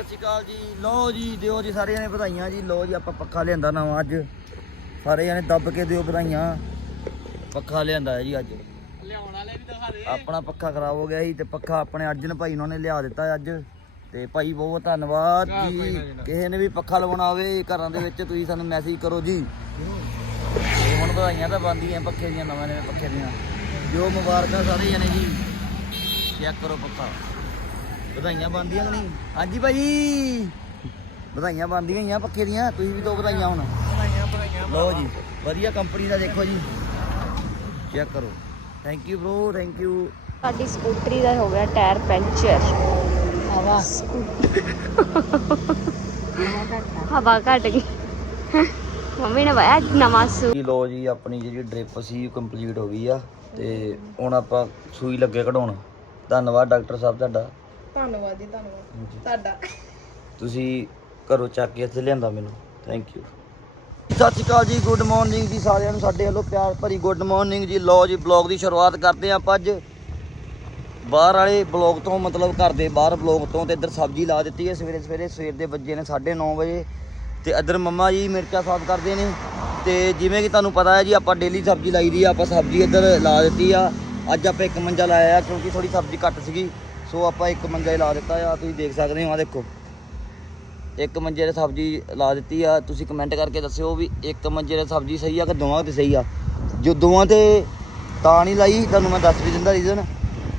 ਸਤਿ ਸ਼੍ਰੀ ਅਕਾਲ ਜੀ। ਲੋ ਜੀ ਦਿਓ ਜੀ ਸਾਰਿਆਂ ਨੇ ਵਧਾਈਆਂ ਜੀ। ਲੋ ਜੀ ਆਪਾਂ ਪੱਖਾ ਲਿਆਂਦਾ ਨਵਾਂ ਅੱਜ। ਸਾਰੇ ਜਣੇ ਦੱਬ ਕੇ ਦਿਓ ਵਧਾਈਆਂ। ਪੱਖਾ ਲਿਆਂਦਾ ਹੈ ਜੀ ਅੱਜ। ਲਿਆਉਣ ਵਾਲੇ ਵੀ ਦਿਖਾ ਦੇ। ਆਪਣਾ ਪੱਖਾ ਖਰਾਬ ਹੋ ਗਿਆ ਸੀ ਤੇ ਪੱਖਾ ਆਪਣੇ ਅਰਜਨ ਭਾਈ ਉਹਨਾਂ ਨੇ ਲਿਆ ਦਿੱਤਾ ਅੱਜ। ਤੇ ਭਾਈ ਬਹੁਤ ਧੰਨਵਾਦ ਜੀ। ਨਾ ਜੀ ਨਾ। ਕਿਸੇ ਨੇ ਵੀ ਪੱਖਾ ਲਵਾਉਣਾ ਹੋਵੇ ਘਰਾਂ ਦੇ ਵਿੱਚ ਤੁਸੀਂ ਸਾਨੂੰ ਮੈਸੇਜ ਕਰੋ ਜੀ। ਹੁਣ ਵਧਾਈਆਂ ਤਾਂ ਬੰਦੀਆਂ ਪੱਖੇ ਦੀਆਂ ਨਵੇਂ ਨਵੇਂ ਪੱਖੇ ਦੀਆਂ। ਜੋ ਮੁਬਾਰਕਾਂ ਸਾਰੇ ਜਣੇ ਜੀ। ਚੈੱਕ ਕਰੋ ਪੱਖਾ। ਵਧਾਈਆਂ ਬੰਦੀਆਂ ਕਿ ਨਹੀਂ? ਹਾਂਜੀ ਭਾਈ ਵਧਾਈਆਂ ਬੰਦੀਆਂ ਹੀ ਆ ਪੱਖੇ ਦੀਆਂ। ਤੁਸੀਂ ਵੀ ਦੋ ਵਧਾਈਆਂ ਹੁਣ। ਬਣਾਈਆਂ ਬਣਾਈਆਂ ਲਓ ਜੀ ਵਧੀਆ ਕੰਪਨੀ ਦਾ ਦੇਖੋ ਜੀ। ਚੈੱਕ ਕਰੋ। Thank you bro thank you ਸਾਡੀ ਸਕੂਟਰੀ ਦਾ ਹੋ ਗਿਆ ਟਾਇਰ ਪੈਂਚਰ। ਹਵਾ। ਹਵਾ ਘਟ ਗਈ। ਮੰਮੀ ਨੇ ਪਾਇਆ ਨਵਾਂ ਜੀ ਲੋ ਜੀ ਆਪਣੀ ਜਿਹੜੀ ਡ੍ਰਿਪ ਸੀ ਕੰਪਲੀਟ ਹੋ ਗਈ ਆ। ਤੇ ਹੁਣ ਆਪਾਂ ਸੂਈ ਲੱਗੇ ਕਢਾਉਣ। ਧੰਨਵਾਦ ਡਾਕਟਰ ਸਾਹਿਬ ਤੁਹਾਡਾ। ਧੰਨਵਾਦ ਜੀ ਧੰਨਵਾਦ। ਤੁਹਾਡਾ। ਤੁਸੀਂ ਘਰੋਂ ਚੱਕ ਕੇ ਇੱਥੇ ਲਿਆਂਦਾ ਮੈਨੂੰ। ਥੈਂਕ ਯੂ ਸਤਿ ਸ਼੍ਰੀ ਅਕਾਲ ਜੀ ਗੁੱਡ ਮਾਰਨਿੰਗ ਜੀ ਸਾਰਿਆਂ ਨੂੰ ਸਾਡੇ ਵੱਲੋਂ ਪਿਆਰ ਭਰੀ ਗੁੱਡ ਮਾਰਨਿੰਗ ਜੀ। ਲੋ ਜੀ ਬਲੌਗ ਦੀ ਸ਼ੁਰੂਆਤ ਕਰਦੇ ਆਪਾਂ ਅੱਜ। ਬਾਹਰ ਵਾਲੇ ਬਲੌਗ ਤੋਂ ਮਤਲਬ ਘਰ ਦੇ ਬਾਹਰ ਬਲੌਗ ਤੋਂ ਤੇ ਇੱਧਰ ਸਬਜ਼ੀ ਲਾ ਦਿੱਤੀ ਹੈ। ਸਵੇਰੇ ਸਵੇਰੇ ਸਵੇਰ ਦੇ ਵੱਜੇ ਨੇ 9:30 ਵਜੇ। ਤੇ ਇੱਧਰ ਮੰਮਾ ਜੀ ਮਿਰਚਾਂ ਸਾਫ਼ ਕਰਦੇ ਨੇ। ਤੇ ਜਿਵੇਂ ਕਿ ਤੁਹਾਨੂੰ ਪਤਾ ਹੈ ਜੀ ਆਪਾਂ ਡੇਲੀ ਸਬਜ਼ੀ ਲਾਈ ਦੀ ਆ ਆਪਾਂ ਸਬਜ਼ੀ ਇੱਧਰ ਲਾ ਦਿੱਤੀ ਆ। ਅੱਜ ਆਪਾਂ ਇੱਕ ਮੰਜਾ ਲਾਇਆ ਕਿਉਂਕਿ ਥੋੜੀ ਸਬਜ਼ੀ ਘੱਟ ਸੀਗੀ। ਸੋ ਆਪਾਂ ਇੱਕ ਮੰਜਾ ਹੀ ਲਾ ਦਿੱਤਾ ਆ, ਤੁਸੀਂ ਦੇਖ ਸਕਦੇ ਹੋ ਆ ਦੇਖੋ। ਇੱਕ ਮੰਜੇ ਤੇ ਸਬਜ਼ੀ ਲਾ ਦਿੱਤੀ ਆ, ਤੁਸੀਂ ਕਮੈਂਟ ਕਰਕੇ ਦੱਸਿਓ ਵੀ ਇੱਕ ਮੰਜੇ ਤੇ ਸਬਜ਼ੀ ਸਹੀ ਆ ਕਿ ਦੋਵਾਂ ਤੇ ਸਹੀ ਆ। ਜੋ ਦੋਵਾਂ ਤੇ ਤਾਂ ਨਹੀਂ ਲਾਈ, ਤੁਹਾਨੂੰ ਮੈਂ ਦੱਸ ਵੀ ਦਿੰਦਾ ਰੀਜ਼ਨ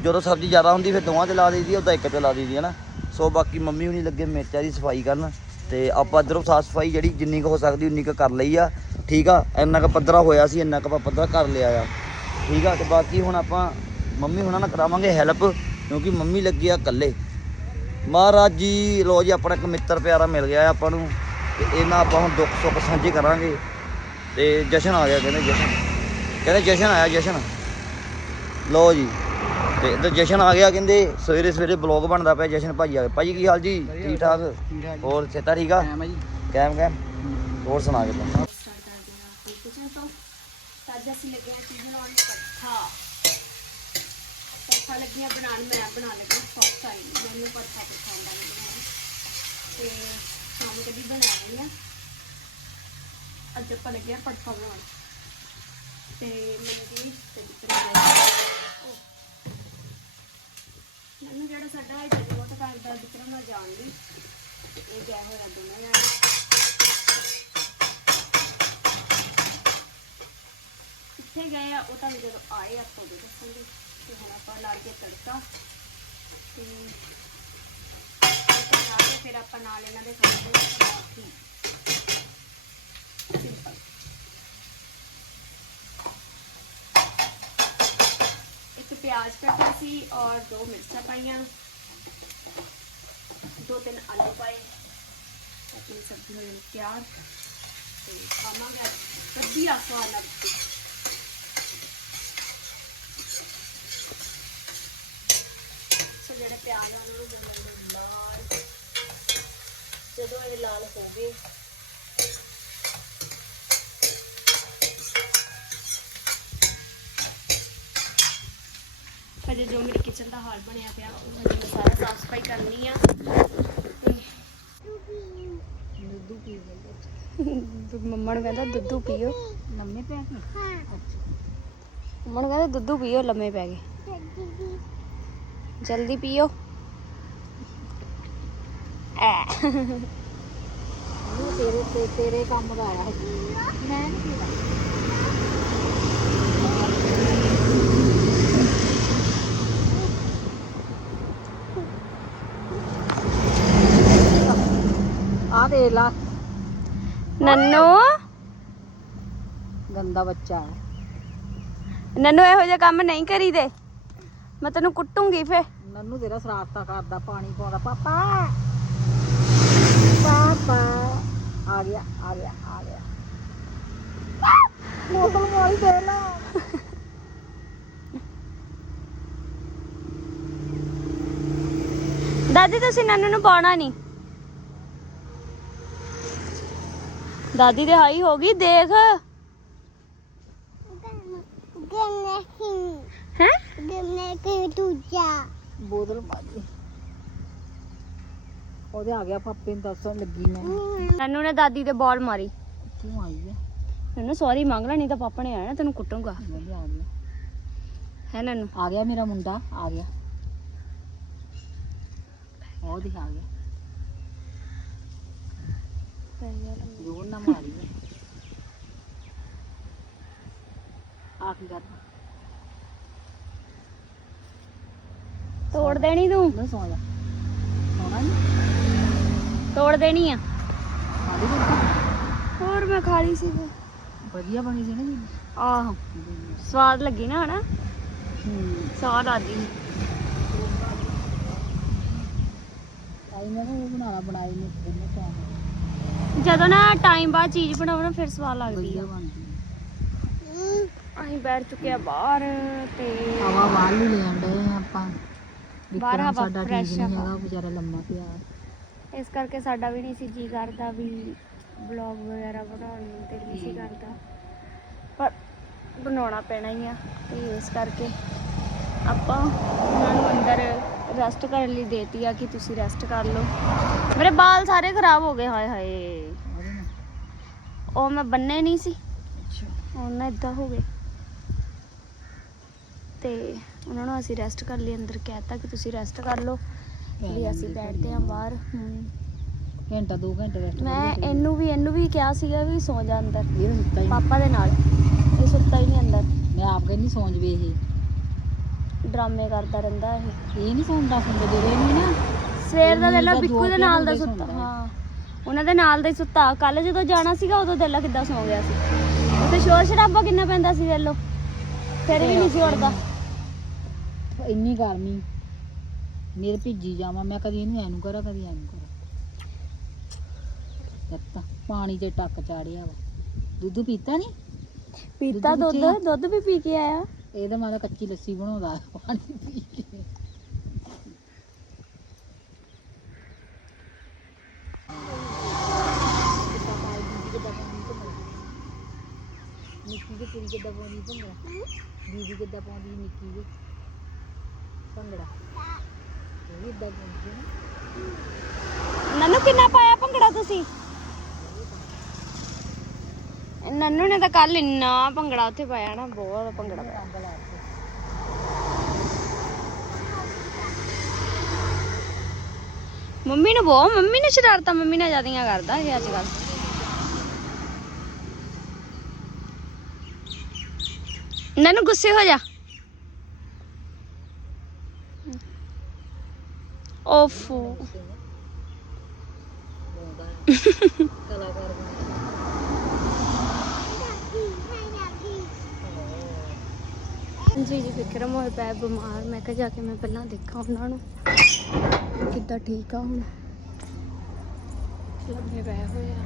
ਜਦੋਂ ਸਬਜ਼ੀ ਜ਼ਿਆਦਾ ਹੁੰਦੀ, ਫਿਰ ਦੋਵਾਂ ਤੇ ਲਾ ਦਈਦੀ ਉਹਦਾ ਇੱਕ ਤੇ ਲਾ ਦਈਦੀ ਹੈ ਨਾ। ਸੋ ਬਾਕੀ ਮੰਮੀ ਹੁਣੀ ਲੱਗੇ ਮਿਰਚਾਂ ਦੀ ਸਫ਼ਾਈ ਕਰਨ ਤੇ ਆਪਾਂ ਇੱਧਰੋਂ ਸਾਫ਼ ਸਫ਼ਾਈ ਜਿਹੜੀ ਜਿੰਨੀ ਕੁ ਹੋ ਸਕਦੀ, ਉਨੀ ਕੁ ਕਰ ਲਈ ਆ। ਠੀਕ ਆ, ਇੰਨਾ ਕੁ ਪੱਧਰਾ ਹੋਇਆ ਸੀ, ਇੰਨਾ ਕੁ ਆਪਾਂ ਪੱਧਰਾ ਕਰ ਲਿਆ ਆ। ਠੀਕ ਆ, ਤੇ ਬਾਕੀ ਹੁਣ ਆਪਾਂ ਮੰਮੀ ਹੁਣਾਂ ਨਾਲ ਕਰਾਵਾਂਗੇ ਹੈਲਪ ਕਿਉਂਕਿ ਮੰਮੀ ਲੱਗੀ ਆ ਇਕੱਲੇ। ਮਹਾਰਾਜ ਜੀ ਲੋ ਜੀ ਆਪਣਾ ਇੱਕ ਮਿੱਤਰ ਪਿਆਰਾ ਮਿਲ ਗਿਆ ਆਪਾਂ ਨੂੰ। ਤੇ ਇਹਨਾਂ ਆਪਾਂ ਹੁਣ ਦੁੱਖ ਸੁੱਖ ਸਾਂਝੇ ਕਰਾਂਗੇ। ਤੇ ਜਸ਼ਨ ਆ ਗਿਆ ਕਹਿੰਦੇ ਜਸ਼ਨ। ਕਹਿੰਦੇ ਜਸ਼ਨ ਆਇਆ ਜਸ਼ਨ। ਲੋ ਜੀ ਤੇ ਇੱਧਰ ਜਸ਼ਨ ਆ ਗਿਆ ਕਹਿੰਦੇ ਸਵੇਰੇ ਸਵੇਰੇ ਬਲੌਗ ਬਣਦਾ ਪਿਆ ਜਸ਼ਨ ਭਾਜੀ ਆ ਗਏ। ਭਾਜੀ ਕੀ ਹਾਲ ਜੀ? ਠੀਕ ਠਾਕ ਹੋਰ ਸੇਤਾ ਠੀਕ ਆ? ਕੈਮ ਕੈਮ? ਹੋਰ ਸੁਣਾ ਕੇ ਤਾਂ? ਅੱਜ ਅਸੀਂ ਲੱਗੇ ਹਾਂ ਚੀਜ਼ ਪੱਠਾ ਪੱਠਾ ਲੱਗੀਆਂ, ਬਣਾਉਣ ਮੈਂ ਬਣਾ ਲੱਗੀ ਸੌਫਟ ਆਈ ਮੈਨੂੰ ਪੱਠਾ ਪਸੰਦ ਆ ਬਣਾਉਣਾ। ਤੇ ਸ਼ਾਮ ਕਦੀ ਬਣਾਉਣੀ ਆ ਅੱਜ ਆਪਾਂ ਲੱਗੇ ਹਾਂ ਬਣਾਉਣ। ਤੇ ਮਨਜੀਤ ਤੇ ਵਿਕਰਮ ਮੈਨੂੰ ਜਿਹੜਾ ਸਾਡਾ ਹੈ ਰਿਮੋਟ ਘਰ ਦਾ ਵਿਕਰਮ ਨਾਲ ਜਾਣ ਦੀ ਇਹ ਗਿਆ ਹੋਇਆ ਦੋਨਾਂ ਨਾਲ। ਕਿੱਥੇ ਗਏ ਆ, ਉਹ ਤੁਹਾਨੂੰ ਜਦੋਂ ਆਏ ਆਪਾਂ ਉਹਦੇ ਦੱਸਾਂਗੇ। ਤੇ ਹੁਣ ਆਪਾਂ ਲਾ ਕੇ ਤੜਕਾ ਤੇ ਤੜਕਾ ਲਾ ਕੇ ਫਿਰ ਆਪਾਂ ਨਾਲ ਇਹਨਾਂ ਦੇ ਖਾਣੇ ਪਰਾਠੀ ਸਿੰਪਲ ਇੱਕ ਪਿਆਜ਼ ਕੱਟਿਆ ਸੀ ਔਰ ਦੋ ਮਿਰਚਾਂ ਪਾਈਆਂ ਦੋ ਤਿੰਨ ਆਲੂ ਪਾਏ ਆਪਣੀ ਸਬਜ਼ੀ ਹੋ ਜਾਣੀ ਤਿਆਰ ਤੇ ਖਾਵਾਂਗੇ ਅੱਜ ਵਧੀਆ ਸਵਾਦ ਲੱਗਦੀ ਸੋ ਜਿਹੜੇ ਪਿਆਜ਼ ਉਹਨਾਂ ਨੂੰ ਜਦੋਂ ਇਹ ਲਾਲ ਹੋ ਗਏ। ਹਜੇ ਜੋ ਮੇਰੇ ਕਿਚਨ ਦਾ ਹਾਲ ਬਣਿਆ ਪਿਆ ਉਹ ਹਜੇ ਮੈਂ ਸਾਰਾ ਸਾਫ਼ ਸਫ਼ਾਈ ਕਰਨੀ ਆ। ਦੁੱਧ ਮੰਮਾ ਨੂੰ ਕਹਿੰਦਾ ਦੁੱਧੂ ਪੀਓ। ਲੰਮੇ ਪੈ ਗਏ? ਮੰਮਾ ਨੂੰ ਕਹਿੰਦਾ ਦੁੱਧੂ ਪੀਓ ਲੰਮੇ ਪੈ ਗਏ। ਜਲਦੀ ਪੀਓ। ਐ। ਤੇਰੇ ਤੇ ਤੇਰੇ ਕੰਮ ਦਾ ਆਇਆ ਮੈਂ ਨਹੀਂ ਪੀਣਾ ਆ ਦੇ ਲਾ। ਨੰਨੂ। ਗੰਦਾ ਬੱਚਾ ਹੈ। ਨੰਨੂ ਇਹੋ ਜਿਹਾ ਕੰਮ ਨਹੀਂ ਕਰੀਦੇ। ਮੈਂ ਤੈਨੂੰ ਕੁੱਟੂੰਗੀ ਫੇ ਨੰਨੂ ਤੇਰਾ ਸਰਾਰਤਾ ਕਰਦਾ ਪਾਣੀ ਪਾਉਂਦਾ। ਪਾਪਾ! ਪਾਪਾ! ਆ ਗਿਆ ਆ ਗਿਆ ਆ ਗਿਆ। ਮੋਟਲ ਮੋਈ ਦੇ ਲਾ। ਦਾਦੀ ਤੁਸੀਂ ਨੰਨੂ ਨੂੰ ਪਾਉਣਾ ਨਹੀਂ। ਦਾਦੀ ਦੇ ਹਾਈ ਹੋ ਗਈ ਦੇਖ। ਹੈ ਬੋਤਲ ਪਾ ਦੇ ਉਹਦੇ ਆ ਗਿਆ ਪਾਪੇ ਨੂੰ ਦੱਸਣ ਲੱਗੀ ਮੈਂ ਨੰਨੂ ਨੇ ਦਾਦੀ ਤੇ ਬਾਲ ਮਾਰੀ। ਕਿਉਂ ਆਈ ਹੈ ਨੰਨੂ ਸੌਰੀ ਮੰਗ ਲੈ ਨਹੀਂ ਤਾਂ ਪਾਪਾ ਨੇ ਆਣਾ ਤੈਨੂੰ ਕੁੱਟੂਗਾ। ਵਧੀਆ ਆ ਗਿਆ। ਹੈ ਨੰਨੂ ਆ ਗਿਆ ਮੇਰਾ ਮੁੰਡਾ ਆ ਗਿਆ। ਉਹ ਦਿਖਾ ਗਿਆ। ਜ਼ੋਰ ਨਾ ਮਾਰੀ ਆ ਕੀ ਕਰਦਾ ਤੋੜ ਦੇਣੀ ਤੂੰ? ਨਾ ਸੌ ਜਾ। ਸੌਣਾ ਨਹੀਂ ਤੋੜ ਦੇਣੀ ਆ। ਖਾਲੀ ਰੋਟੀ ਹੋਰ ਮੈਂ ਖਾ ਲਈ ਸੀ। ਫਿਰ। ਵਧੀਆ ਬਣੀ ਸੀ ਨਾ ਜੀ। ਆਹੋ। ਸਵਾਦ ਲੱਗੀ ਨਾ ਹਨਾ? ਹੂੰ। ਸਵਾਦ ਆਦੀ ਆਈ ਮੈਂ ਕਿਹਾ ਉਹ ਬਣਾਣਾ ਬਣਾਈ ਨਹੀਂ ਤੈਨੂੰ ਤਾਂ ਜਦੋਂ ਨਾ ਟਾਈਮ ਬਾਅਦ ਚੀਜ਼ ਬਣਾਉਣਾ ਫਿਰ ਸਵਾਦ ਲੱਗਦੀ ਵਧੀਆ ਆ ਅਸੀਂ ਬੈਠ ਚੁੱਕੇ ਆ ਬਾਹਰ ਤੇ ਹਵਾ ਬਾਹਰ ਆਪਾਂ। ਬਾਹਰ ਵਿਕਰਮ ਹਵਾ ਸਾਡਾ ਠੀਕ fresh ਨਹੀਂ ਹਵਾ। ਹੈਗਾ ਉਹ ਵਿਚਾਰਾ ਲੰਮਾ ਪਿਆ। ਇਸ ਕਰਕੇ ਸਾਡਾ ਵੀ ਨਹੀਂ ਸੀ ਜੀ ਕਰਦਾ ਵੀ ਵਲੌਗ ਵਗੈਰਾ ਬਣਾਉਣ ਨੂੰ ਤੇ ਨਹੀਂ ਸੀ ਕਰਦਾ। ਪਰ ਬਣਾਉਣਾ ਪੈਣਾ ਹੀ ਆ ਤੇ ਇਸ ਕਰਕੇ ਆਪਾਂ ਉਹਨਾਂ ਨੂੰ ਅੰਦਰ ਰੈਸਟ ਕਰਨ ਲਈ ਦੇਤੀ ਆ ਕਿ ਤੁਸੀਂ ਰੈਸਟ ਕਰ ਲਓ। ਮੇਰੇ ਵਾਲ ਸਾਰੇ ਖਰਾਬ ਹੋ ਗਏ ਹਾਏ ਹਾਏ। ਉਹਦੇ ਨਾਲ ਉਹ ਮੈਂ ਬੰਨੇ ਨਹੀਂ ਸੀ। ਅੱਛਾ। ਉਹਨਾਂ ਇਦਾਂ ਹੋ ਗਏ। ਤੇ ਉਹਨਾਂ ਨੂੰ ਅਸੀਂ ਰੈਸਟ ਕਰ ਲਈ ਅੰਦਰ ਕਹਿਤਾ ਕਿ ਤੁਸੀਂ ਰੈਸਟ ਕਰ ਲਓ। ਵੀ ਅਸੀਂ ਬੈਠਦੇ ਆਂ ਬਾਹਰ ਹਮ। ਘੰਟਾ ਦੋ ਘੰਟੇ ਰੈਸਟ ਮੈਂ ਇਹਨੂੰ ਵੀ ਇਹਨੂੰ ਵੀ ਕਿਹਾ ਸੀਗਾ ਵੀ ਸੌ ਜਾ ਅੰਦਰ। ਇਹ ਸੁੱਤਾ ਹੀ ਪਾਪਾ ਦੇ ਨਾਲ। ਇਹ ਸੁੱਤਾ ਹੀ ਨਹੀਂ ਅੰਦਰ। ਮੈਂ ਆਪ ਕਹਿੰਦੀ ਸੌਂ ਜਵੇ ਇਹ। ਡਰਾਮੇ ਕਰਦਾ ਰਹਿੰਦਾ ਇਹ। ਇਹ ਨਹੀਂ ਸੌਂਦਾ ਸੁਣਦੇ ਜਿਹੜੇ ਨਹੀਂ ਨਾ ਸਵੇਰ ਦਾ ਦੇਲਾ ਇਹਨੂੰ ਬਿੱਕੂ ਦੇ ਨਾਲ ਦਾ ਸੁੱਤਾ। ਹੈ। ਹਾਂ ਉਹਨਾਂ ਦੇ ਨਾਲ ਦਾ ਹੀ ਸੁੱਤਾ। ਕੱਲ ਜਦੋਂ ਜਾਣਾ ਸੀਗਾ ਉਦੋਂ ਦੇਲਾ ਕਿੱਦਾਂ ਸੌ ਗਿਆ ਸੀ। ਉੱਥੇ ਸ਼ੋਰ ਸ਼ਰਾਬਾ ਕਿੰਨਾ ਪੈਂਦਾ ਸੀ ਵੇਲੋ ਫਿਰ ਵੀ ਨਹੀਂ ਸੀ ਉੱਠਦਾ ਇੰਨੀ ਗਰਮੀ ਮੇਰੇ ਭਿੱਜੀ ਜਾਵਾਂ ਮੈਂ ਕਦੀ ਇਹਨੂੰ ਐਨੂੰ ਕਰਾਂ ਕਦੀ ਐਨੂੰ ਕਰਾਂ। ਦਿੱਤਾ ਪਾਣੀ ਤੇ ਟੱਕ ਚਾੜਿਆ ਵਾ। ਦੁੱਧ ਪੀਤਾ ਨਹੀਂ ਪੀਤਾ ਦੁੱਧ ਦੁੱਧ ਵੀ ਪੀ ਕੇ ਆਇਆ। ਇਹਦਾ ਮਾਦਾ ਕੱਚੀ ਲੱਸੀ ਬਣਾਉਂਦਾ ਪਾਣੀ ਪੀ ਕੇ। ਨਿੱਕੀ ਦੇ ਕੁੜੀ ਕਿੱਦਾਂ ਪਾਉਂਦੀ ਭੰਗੜਾ? ਦੀਦੀ ਕਿੱਦਾਂ ਪਾਉਂਦੀ ਨਿੱਕੀ ਦੇ? ਭੰਗੜਾ। ਇਹ ਵੀ ਹੈ ਨੰਨੂ ਕਿੰਨਾ ਪਾਇਆ ਭੰਗੜਾ ਤੁਸੀਂ? ਨੰਨੂ ਨੇ ਤਾਂ ਕੱਲ ਇੰਨਾ ਭੰਗੜਾ ਉੱਥੇ ਪਾਇਆ ਨਾ ਬਹੁਤ ਭੰਗੜਾ ਪਾਇਆ। ਮੰਮੀ ਨੂੰ ਬਹੁਤ ਮੰਮੀ ਨੇ ਸ਼ਰਾਰਤਾਂ ਮੰਮੀ ਨਾਲ ਜਿਆਦੀਆਂ ਕਰਦਾ ਇਹ ਅੱਜ ਕੱਲ ਨੰਨੂ ਗੁੱਸੇ ਹੋ ਜਾ। ਓਫੋ ਜੀ ਜੀ ਵਿਕਰਮ ਹੋਏ ਪੈ ਬਿਮਾਰ। ਮੈਂ ਕਿਹਾ ਜਾ ਕੇ ਮੈਂ ਪਹਿਲਾਂ ਦੇਖਾਂ ਉਹਨਾਂ ਨੂੰ ਕਿੱਦਾਂ ਠੀਕ ਆ ਹੁਣ। ਲੱਭੇ ਪਏ ਹੋਏ ਆ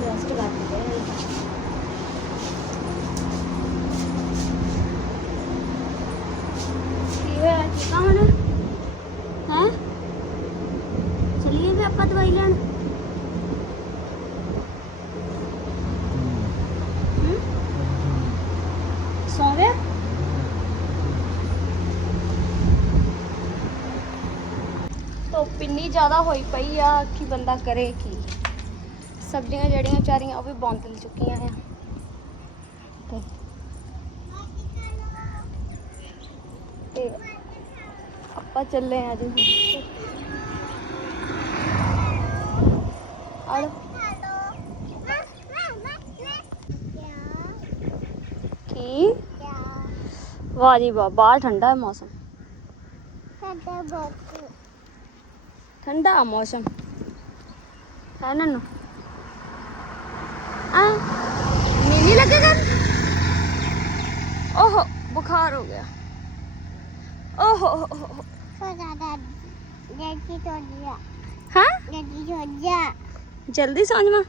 ਰੈਸਟ ਕਰਦੇ ਪਏ ਆ। ਕੀ ਹੋਇਆ ਠੀਕ ਆ ਹੁਣ ਹੈ ਚਲਿਏ ਵੀ ਆਪਾਂ ਦਵਾਈ ਲੈਣ ਹਮ? ਸੌਂ ਗਿਆ ਧੁੱਪ ਇੰਨੀ ਜ਼ਿਆਦਾ ਹੋਈ ਪਈ ਆ ਕਿ ਬੰਦਾ ਕਰੇ ਕੀ ਸਬਜ਼ੀਆਂ ਜਿਹੜੀਆਂ ਚਾਰੀਆਂ ਉਹ ਵੀ ਬੌਂਤਲ ਚੁੱਕੀਆਂ ਆ ਤੇ ਤੇ ਆਪਾਂ ਚੱਲੇ ਆ ਜੀ ਅੜ ਕੀ ਵਾਹ ਜੀ ਵਾਹ ਬਾਹਰ ਠੰਡਾ ਹੈ ਮੌਸਮ ਠੰਡਾ ਮੌਸਮ ਹੈ ਨੰਨੂ ਆ ਨੀਂਦ ਲੱਗੇਗਾ ਓਹੋ ਬੁਖਾਰ ਹੋ ਗਿਆ ਓਹੋ ਹੋ, ਹੋ, ਹੋ। ਹਾਂ ਜਲਦੀ ਸੌਂ ਜਾਵਾਂ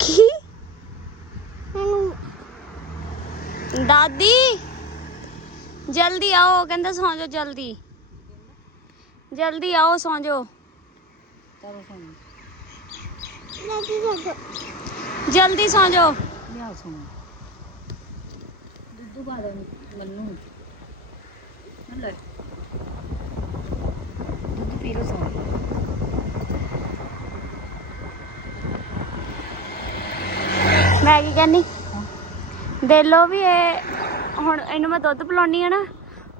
ਕੀ ਦਾਦੀ ਜਲਦੀ ਆਓ ਕਹਿੰਦਾ ਸੌਂ ਜਾਓ ਜਲਦੀ। ਜਲਦੀ ਆਓ ਸੌਂ ਜਾਓ। ਚਲੋ ਸੁਣ ਜਲਦੀ ਸੌਂ ਜਾਓ। ਲਿਆ ਸੁਣ ਦੁੱਧ ਪਾ ਦੇ ਮੰਨੂ। ਨਾ ਲੈ। ਦੁੱਧ ਪੀ ਲੋ ਸੁਣ ਮੈਂ ਕੀ ਕਹਿੰਨੀ ਦੇ ਲੋ ਵੀ ਇਹ ਹੁਣ ਇਹਨੂੰ ਮੈਂ ਦੁੱਧ ਪਿਲਾਉਣੀ ਆ ਨਾ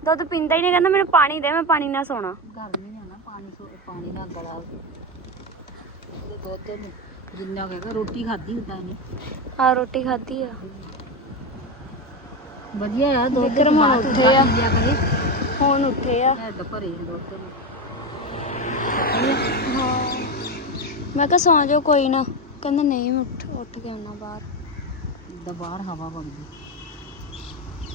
ਦੁੱਧ ਪੀਂਦਾ ਹੀ ਨਹੀਂ ਕਹਿੰਦਾ ਮੈਨੂੰ ਪਾਣੀ ਦੇ ਮੈਂ ਪਾਣੀ ਨਾਲ ਸੌਣਾ। ਗਰਮੀ ਆ ਨਾ ਪਾਣੀ ਸੋ ਪਾਣੀ ਨਾਲ ਗਲਾ ਉਹਦੇ ਦੁੱਧ ਨੂੰ ਜਿੰਨਾ ਕਹੇਗਾ ਰੋਟੀ ਖਾਧੀ ਹੁੰਦਾ ਇਹਨੇ। ਆ ਰੋਟੀ ਖਾਧੀ ਆ। ਵਧੀਆ ਆ ਦੁੱਧ ਵਿਕਰਮ ਹੁਣ ਬਾਅਦ ਚ ਉੱਠੇ ਆ। ਪੀ ਲਿਆ ਕਰੇ ਹੁਣ ਉੱਠੇ ਆ। ਢਿੱਡ ਭਰੇ ਦੁੱਧ ਨੂੰ ਹਾਂ। ਮੈਂ ਕਿਹਾ ਸੌਂ ਜਾਓ ਕੋਈ ਨਾ। ਕਹਿੰਦਾ ਨਹੀਂ ਉੱਠ ਉੱਠ ਕੇ ਆਉਣਾ ਬਾਹਰ। ਬਾਹਰ ਹਵਾ ਵਗਦੀ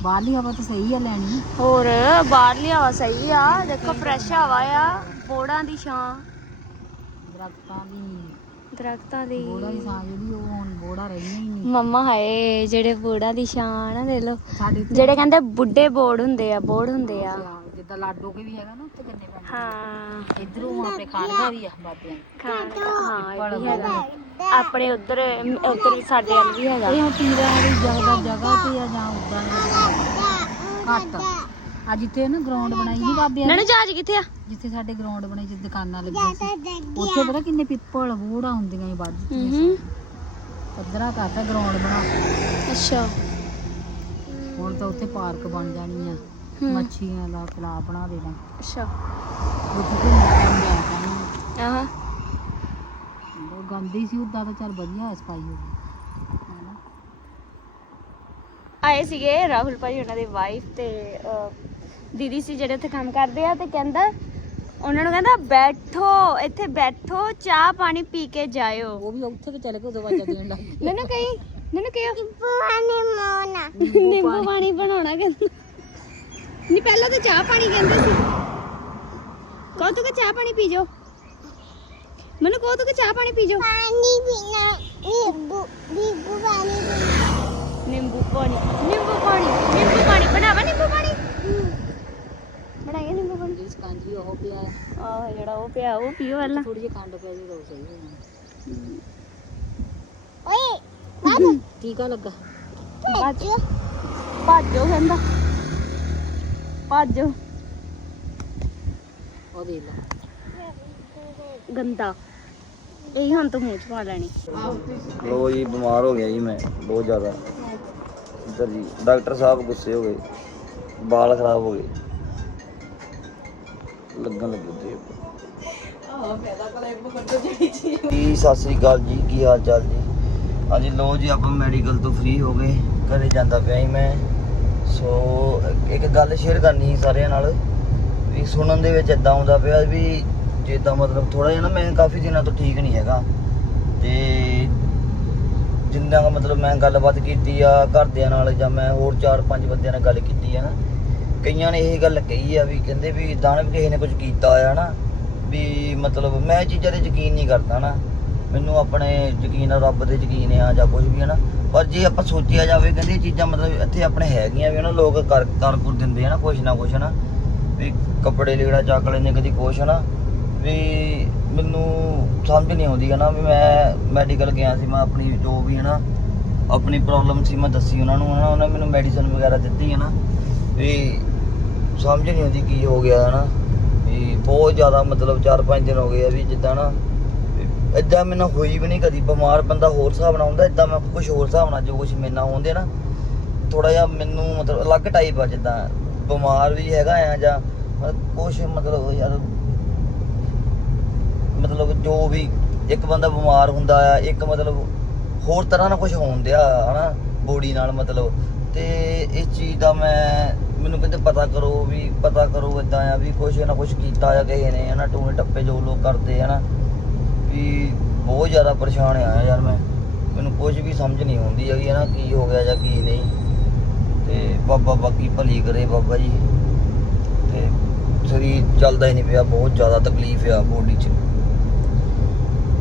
ਬਾਹਰਲੀ ਹਵਾ ਤਾਂ ਸਹੀ ਆ ਲੈਣੀ। ਹੋਰ ਬਾਹਰਲੀ ਹਵਾ ਸਹੀ ਆ। ਦੇਖੋ ਫਰੈਸ਼ ਹਵਾ ਆ। ਬੋੜਾਂ ਦੀ ਛਾਂ। ਦਰਖਤਾਂ ਦੀ। ਦਰਖਤਾਂ ਦੀ। ਬੋੜਾ ਦੀ ਸਾਂ ਜਿਹੜੀ ਉਹ ਹੁਣ ਬੋੜਾ ਰਹੀਆਂ ਹੀ ਨਹੀਂ। ਮੰਮਾ ਹਾਏ ਜਿਹੜੇ ਬੋੜਾਂ ਦੀ ਛਾਂ ਨਾ ਦੇ ਲੋ ਜਿਹੜੇ ਕਹਿੰਦੇ ਬੁੱਢੇ ਬੋੜ ਹੁੰਦੇ ਆ ਬੋੜ ਹੁੰਦੇ ਆ। ਜਿੱਦਾਂ ਲਾਡੋ ਕੇ ਵੀ ਹੈਗਾ ਨਾ ਉੱਥੇ ਗੰਨੇ ਪੈਂਦੇ ਹਾਂ। ਇਧਰੋਂ ਆਪਣੇ ਖਾਂਦਾ ਵੀ ਆ ਬਾਬਿਆਂ ਖਾਣ ਹਾਂ ਇਹ ਵੀ ਹੈਗਾ। ਆਪਣੇ ਉਧਰ ਉਧਰ ਸਾਡੇ ਵੱਲ ਵੀ ਹੈਗਾ। ਇਹ ਹੁਣ ਪੀਰਾਂ ਵਾਲੀ ਜਗ੍ਹਾ ਜਗ੍ਹਾ ਤੇ ਆ ਜਾਂ ਉਦਾਂ ਘੱਟ। ਆ ਜਿੱਥੇ ਨਾ ਗਰਾਊਂਡ ਬਣਾਈ ਨਹੀਂ ਬਾਬਿਆਂ ਨੇ। ਨਨੂ ਜਹਾਜ਼ ਕਿੱਥੇ ਆ? ਜਿੱਥੇ ਸਾਡੇ ਗਰਾਊਂਡ ਬਣੇ ਜਿੱਥੇ ਦੁਕਾਨਾਂ ਲੱਗੀਆਂ ਸੀ। ਉੱਥੇ ਪਤਾ ਕਿੰਨੇ ਪਿੱਪਲ ਬੂੜਾ ਹੁੰਦੀਆਂ ਸੀ ਵੱਧ ਹੂੰ। ਪੱਧਰਾ ਕਰਤਾ ਗਰਾਊਂਡ ਬਣਾ। ਅੱਛਾ। ਹੁਣ ਤਾਂ ਉੱਥੇ ਪਾਰਕ ਬਣ ਜਾਣੀ ਆ। ਹੂੰ। ਮੱਛੀਆਂ ਦਾ ਤਲਾਬ ਬਣਾ ਦੇਣਾ ਅੱਛਾ। ਉੱਥੇ ਘੁੰਮਣ ਫਿਰਨ ਜਾਇਆ ਕਰਨਾ। ਆਹ। ਉਹ ਗੰਦੀ ਸੀ ਉਦਾਂ ਤਾਂ ਚੱਲ ਵਧੀਆ ਸਫ਼ਾਈ ਹੋ ਗਈ। ਹਨਾ ਆਏ ਸੀਗੇ ਰਾਹੁਲ ਭਾਈ ਉਹਨਾਂ ਦੀ ਵਾਈਫ ਤੇ ਅਹ, ਦੀਦੀ ਸੀ ਜਿਹੜੇ ਉੱਥੇ ਕੰਮ ਕਰਦੇ ਆ ਤੇ ਕਹਿੰਦਾ ਉਹਨਾਂ ਨੂੰ ਕਹਿੰਦਾ ਬੈਠੋ ਇੱਥੇ ਬੈਠੋ ਚਾਹ ਪਾਣੀ ਪੀ ਕੇ ਜਾਇਓ। ਉਹ ਵੀ ਉੱਥੇ ਤੇ ਚੱਲ ਕੇ ਉਦੋਂ ਵਾਜਾ ਦੇਣ ਲੱਗ ਗਈ ਮੈਨੂੰ ਕਹੀ ਮੈਨੂੰ ਕਹੀ। ਨਿੰਬੂ ਪਾਣੀ ਬਣਾਉਣਾ ਨਿੰਬੂ ਪਾਣੀ ਬਣਾਉਣਾ ਕਹਿੰਦਾ। ਨਹੀਂ ਪਹਿਲਾਂ ਤਾਂ ਚਾਹ ਪਾਣੀ ਕਹਿੰਦੇ ਸੀ। ਕਹੋ ਤੂੰ ਕਿ ਚਾਹ ਪਾਣੀ ਪੀ ਜਾਓ। ਮੈਨੂੰ ਕਹੋ ਤੂੰ ਕਿ ਚਾਹ ਪਾਣੀ ਪੀ ਜਾਓ। ਪਾਣੀ ਪੀਣਾ ਨਿੰਬੂ ਨਿੰਬੂ ਪਾਣੀ ਨਿੰਬੂ ਪਾਣੀ ਨਿੰਬੂ ਪਾਣੀ ਨਿੰਬੂ ਪਾਣੀ ਬਣਾਵਾ ਨਿੰਬੂ ਪਾਣੀ? ਬਣਾਈਏ ਨਿੰਬੂ ਪਾਣੀ? ਜਿਸ ਕਾਂਜੀ ਉਹ ਪਿਆ ਆਹ ਜਿਹੜਾ ਉਹ ਪਿਆ ਉਹ ਪੀਓ ਪਹਿਲਾਂ। ਥੋੜੀ ਜਿਹੀ ਖੰਡ ਪੈ ਜੇ ਤਾਂ ਉਹ ਸਹੀ ਹੋ। ਜਾਣਾ ਓਏ ਟੀਕਾ ਲੱਗਾ। ਭੱਜ ਭੱਜੋ ਕਹਿੰਦਾ। ਭੱਜੋ। ਉਹ ਦੇ ਲਾ। ਗੰਦਾ। ਇਹ ਹੁਣ ਤੂੰ ਮੂੰਹ ਚ ਪਾ ਲੈਣੀ। ਲੋ ਜੀ ਬਿਮਾਰ ਹੋ ਗਿਆ ਜੀ ਮੈਂ ਬਹੁਤ ਜ਼ਿਆਦਾ। ਇੱਧਰ ਜੀ ਡਾਕਟਰ ਸਾਹਿਬ ਗੁੱਸੇ ਹੋ ਗਏ। ਵਾਲ ਖਰਾਬ ਹੋ ਗਏ। ਲੱਗਣ ਲੱਗੇ ਤੇ ਜੀ ਸਤਿ ਸ੍ਰੀ ਅਕਾਲ ਜੀ ਕੀ ਹਾਲ ਚਾਲ ਜੀ? ਹਾਂਜੀ ਲੋ ਜੀ ਆਪਾਂ ਮੈਡੀਕਲ ਤੋਂ ਫ੍ਰੀ ਹੋ ਗਏ। ਘਰੇ ਜਾਂਦਾ ਪਿਆ ਸੀ ਮੈਂ। ਸੋ, ਇੱਕ ਗੱਲ ਸ਼ੇਅਰ ਕਰਨੀ ਸੀ ਸਾਰਿਆਂ ਨਾਲ ਵੀ ਸੁਣਨ ਦੇ ਵਿੱਚ ਇਦਾਂ ਆਉਂਦਾ ਪਿਆ ਵੀ ਜਿੱਦਾਂ ਮਤਲਬ ਥੋੜਾ ਜਿਹਾ ਨਾ ਮੈਂ ਕਾਫੀ ਦਿਨਾਂ ਤੋਂ ਠੀਕ ਨਹੀਂ ਹੈਗਾ ਤੇ ਜਿੰਨਾ ਮਤਲਬ ਮੈਂ ਗੱਲਬਾਤ ਕੀਤੀ ਆ ਘਰਦਿਆਂ ਨਾਲ ਜਾਂ ਮੈਂ ਹੋਰ 4-5 ਬੰਦਿਆਂ ਨਾਲ ਗੱਲ ਕੀਤੀ ਆ ਨਾ, ਕਈਆਂ ਨੇ ਇਹ ਗੱਲ ਕਹੀ ਆ ਵੀ ਕਹਿੰਦੇ ਵੀ ਇਦਾਂ ਵੀ ਕਿਸੇ ਨੇ ਕੁਝ ਕੀਤਾ ਆ ਨਾ ਵੀ ਮਤਲਬ ਮੈਂ ਚੀਜ਼ਾਂ ਤੇ ਯਕੀਨ ਨਹੀਂ ਕਰਦਾ ਨਾ, ਮੈਨੂੰ ਆਪਣੇ ਯਕੀਨ ਰੱਬ ਤੇ ਯਕੀਨ ਆ ਜਾਂ ਕੁਝ ਵੀ ਹੈ ਨਾ ਪਰ ਜੇ ਆਪਾਂ ਸੋਚਿਆ ਜਾਵੇ ਕਹਿੰਦੇ ਇਹ ਚੀਜ਼ਾਂ ਮਤਲਬ ਇੱਥੇ ਆਪਣੇ ਹੈਗੀਆਂ ਵੀ ਨਾ, ਲੋਕ ਕਰ ਕਰ ਕੁਰ ਦਿੰਦੇ ਆ ਨਾ ਕੁਛ ਨਾ ਕੁਛ ਨਾ ਵੀ ਕੱਪੜੇ ਲੀੜਾ ਚੱਕ ਲੈਂਦੇ ਕਦੀ ਕੁਛ ਨਾ ਵੀ ਮੈਨੂੰ ਸਮਝ ਨਹੀਂ ਆਉਂਦੀ ਹੈ ਨਾ ਵੀ ਮੈਂ ਮੈਡੀਕਲ ਗਿਆ ਸੀ, ਮੈਂ ਆਪਣੀ ਜੋ ਵੀ ਹੈ ਨਾ ਆਪਣੀ ਪ੍ਰੋਬਲਮ ਸੀ, ਮੈਂ ਦੱਸੀ ਉਹਨਾਂ ਨੂੰ ਹਨਾ, ਉਹਨਾਂ ਮੈਨੂੰ ਮੈਡੀਸਨ ਵਗੈਰਾ ਦਿੱਤੀ ਹੈ ਨਾ ਵੀ ਸਮਝ ਨਹੀਂ ਆਉਂਦੀ ਕੀ ਹੋ ਗਿਆ ਹੈ ਨਾ ਵੀ ਬਹੁਤ ਜ਼ਿਆਦਾ ਮਤਲਬ 4-5 ਦਿਨ ਹੋ ਗਏ ਆ ਵੀ ਜਿੱਦਾਂ ਨਾ ਇਦਾਂ ਮੈਨੂੰ ਹੋਈ ਵੀ ਨਹੀਂ ਕਦੀ, ਬਿਮਾਰ ਬੰਦਾ ਹੋਰ ਹਿਸਾਬ ਨਾਲ ਹੁੰਦਾ ਇਦਾਂ ਮੈਂ ਕੁਝ ਹੋਰ ਹਿਸਾਬ ਨਾਲ ਜੋ ਕੁਝ ਮੇਰੇ ਨਾਲ ਹੁੰਦੇ ਨਾ ਥੋੜਾ ਜਿਹਾ ਮੈਨੂੰ ਮਤਲਬ ਅਲੱਗ ਟਾਈਪ ਆ ਜਿੱਦਾਂ, ਬਿਮਾਰ ਵੀ ਹੈਗਾ ਆ ਜਾਂ ਕੁਝ ਮਤਲਬ ਯਾਰ ਮਤਲਬ ਜੋ ਵੀ ਇੱਕ ਬੰਦਾ ਬਿਮਾਰ ਹੁੰਦਾ ਆ, ਇੱਕ ਮਤਲਬ ਹੋਰ ਤਰ੍ਹਾਂ ਨਾਲ ਕੁਝ ਹੋਣ ਦਿਆ ਹਨਾ ਬੋਡੀ ਨਾਲ ਮਤਲਬ। ਤੇ ਇਸ ਚੀਜ਼ ਦਾ ਮੈਂ, ਮੈਨੂੰ ਕਹਿੰਦੇ ਪਤਾ ਕਰੋ ਵੀ, ਪਤਾ ਕਰੋ ਇਦਾਂ ਆ ਵੀ ਕੁਝ ਨਾ ਕੁਝ ਕੀਤਾ ਆ ਕਿਸੇ ਨੇ ਹਨਾ ਟੂਣੇ ਟੱਪੇ ਜੋ ਲੋਕ ਕਰਦੇ ਹਨਾ ਵੀ ਬਹੁਤ ਜ਼ਿਆਦਾ ਪਰੇਸ਼ਾਨ ਆ ਯਾਰ ਮੈਂ। ਮੈਨੂੰ ਕੁਝ ਵੀ ਸਮਝ ਨਹੀਂ ਆਉਂਦੀ ਹੈਗੀ ਹਨਾ, ਕੀ ਹੋ ਗਿਆ ਜਾਂ ਕੀ ਨਹੀਂ। ਤੇ ਬਾਬਾ ਬਾਕੀ ਭਲੀ ਕਰੇ ਬਾਬਾ ਜੀ। ਤੇ ਸਰੀਰ ਚੱਲਦਾ ਹੀ ਨਹੀਂ ਪਿਆ, ਬਹੁਤ ਜ਼ਿਆਦਾ ਤਕਲੀਫ ਆ ਬੋਡੀ 'ਚ।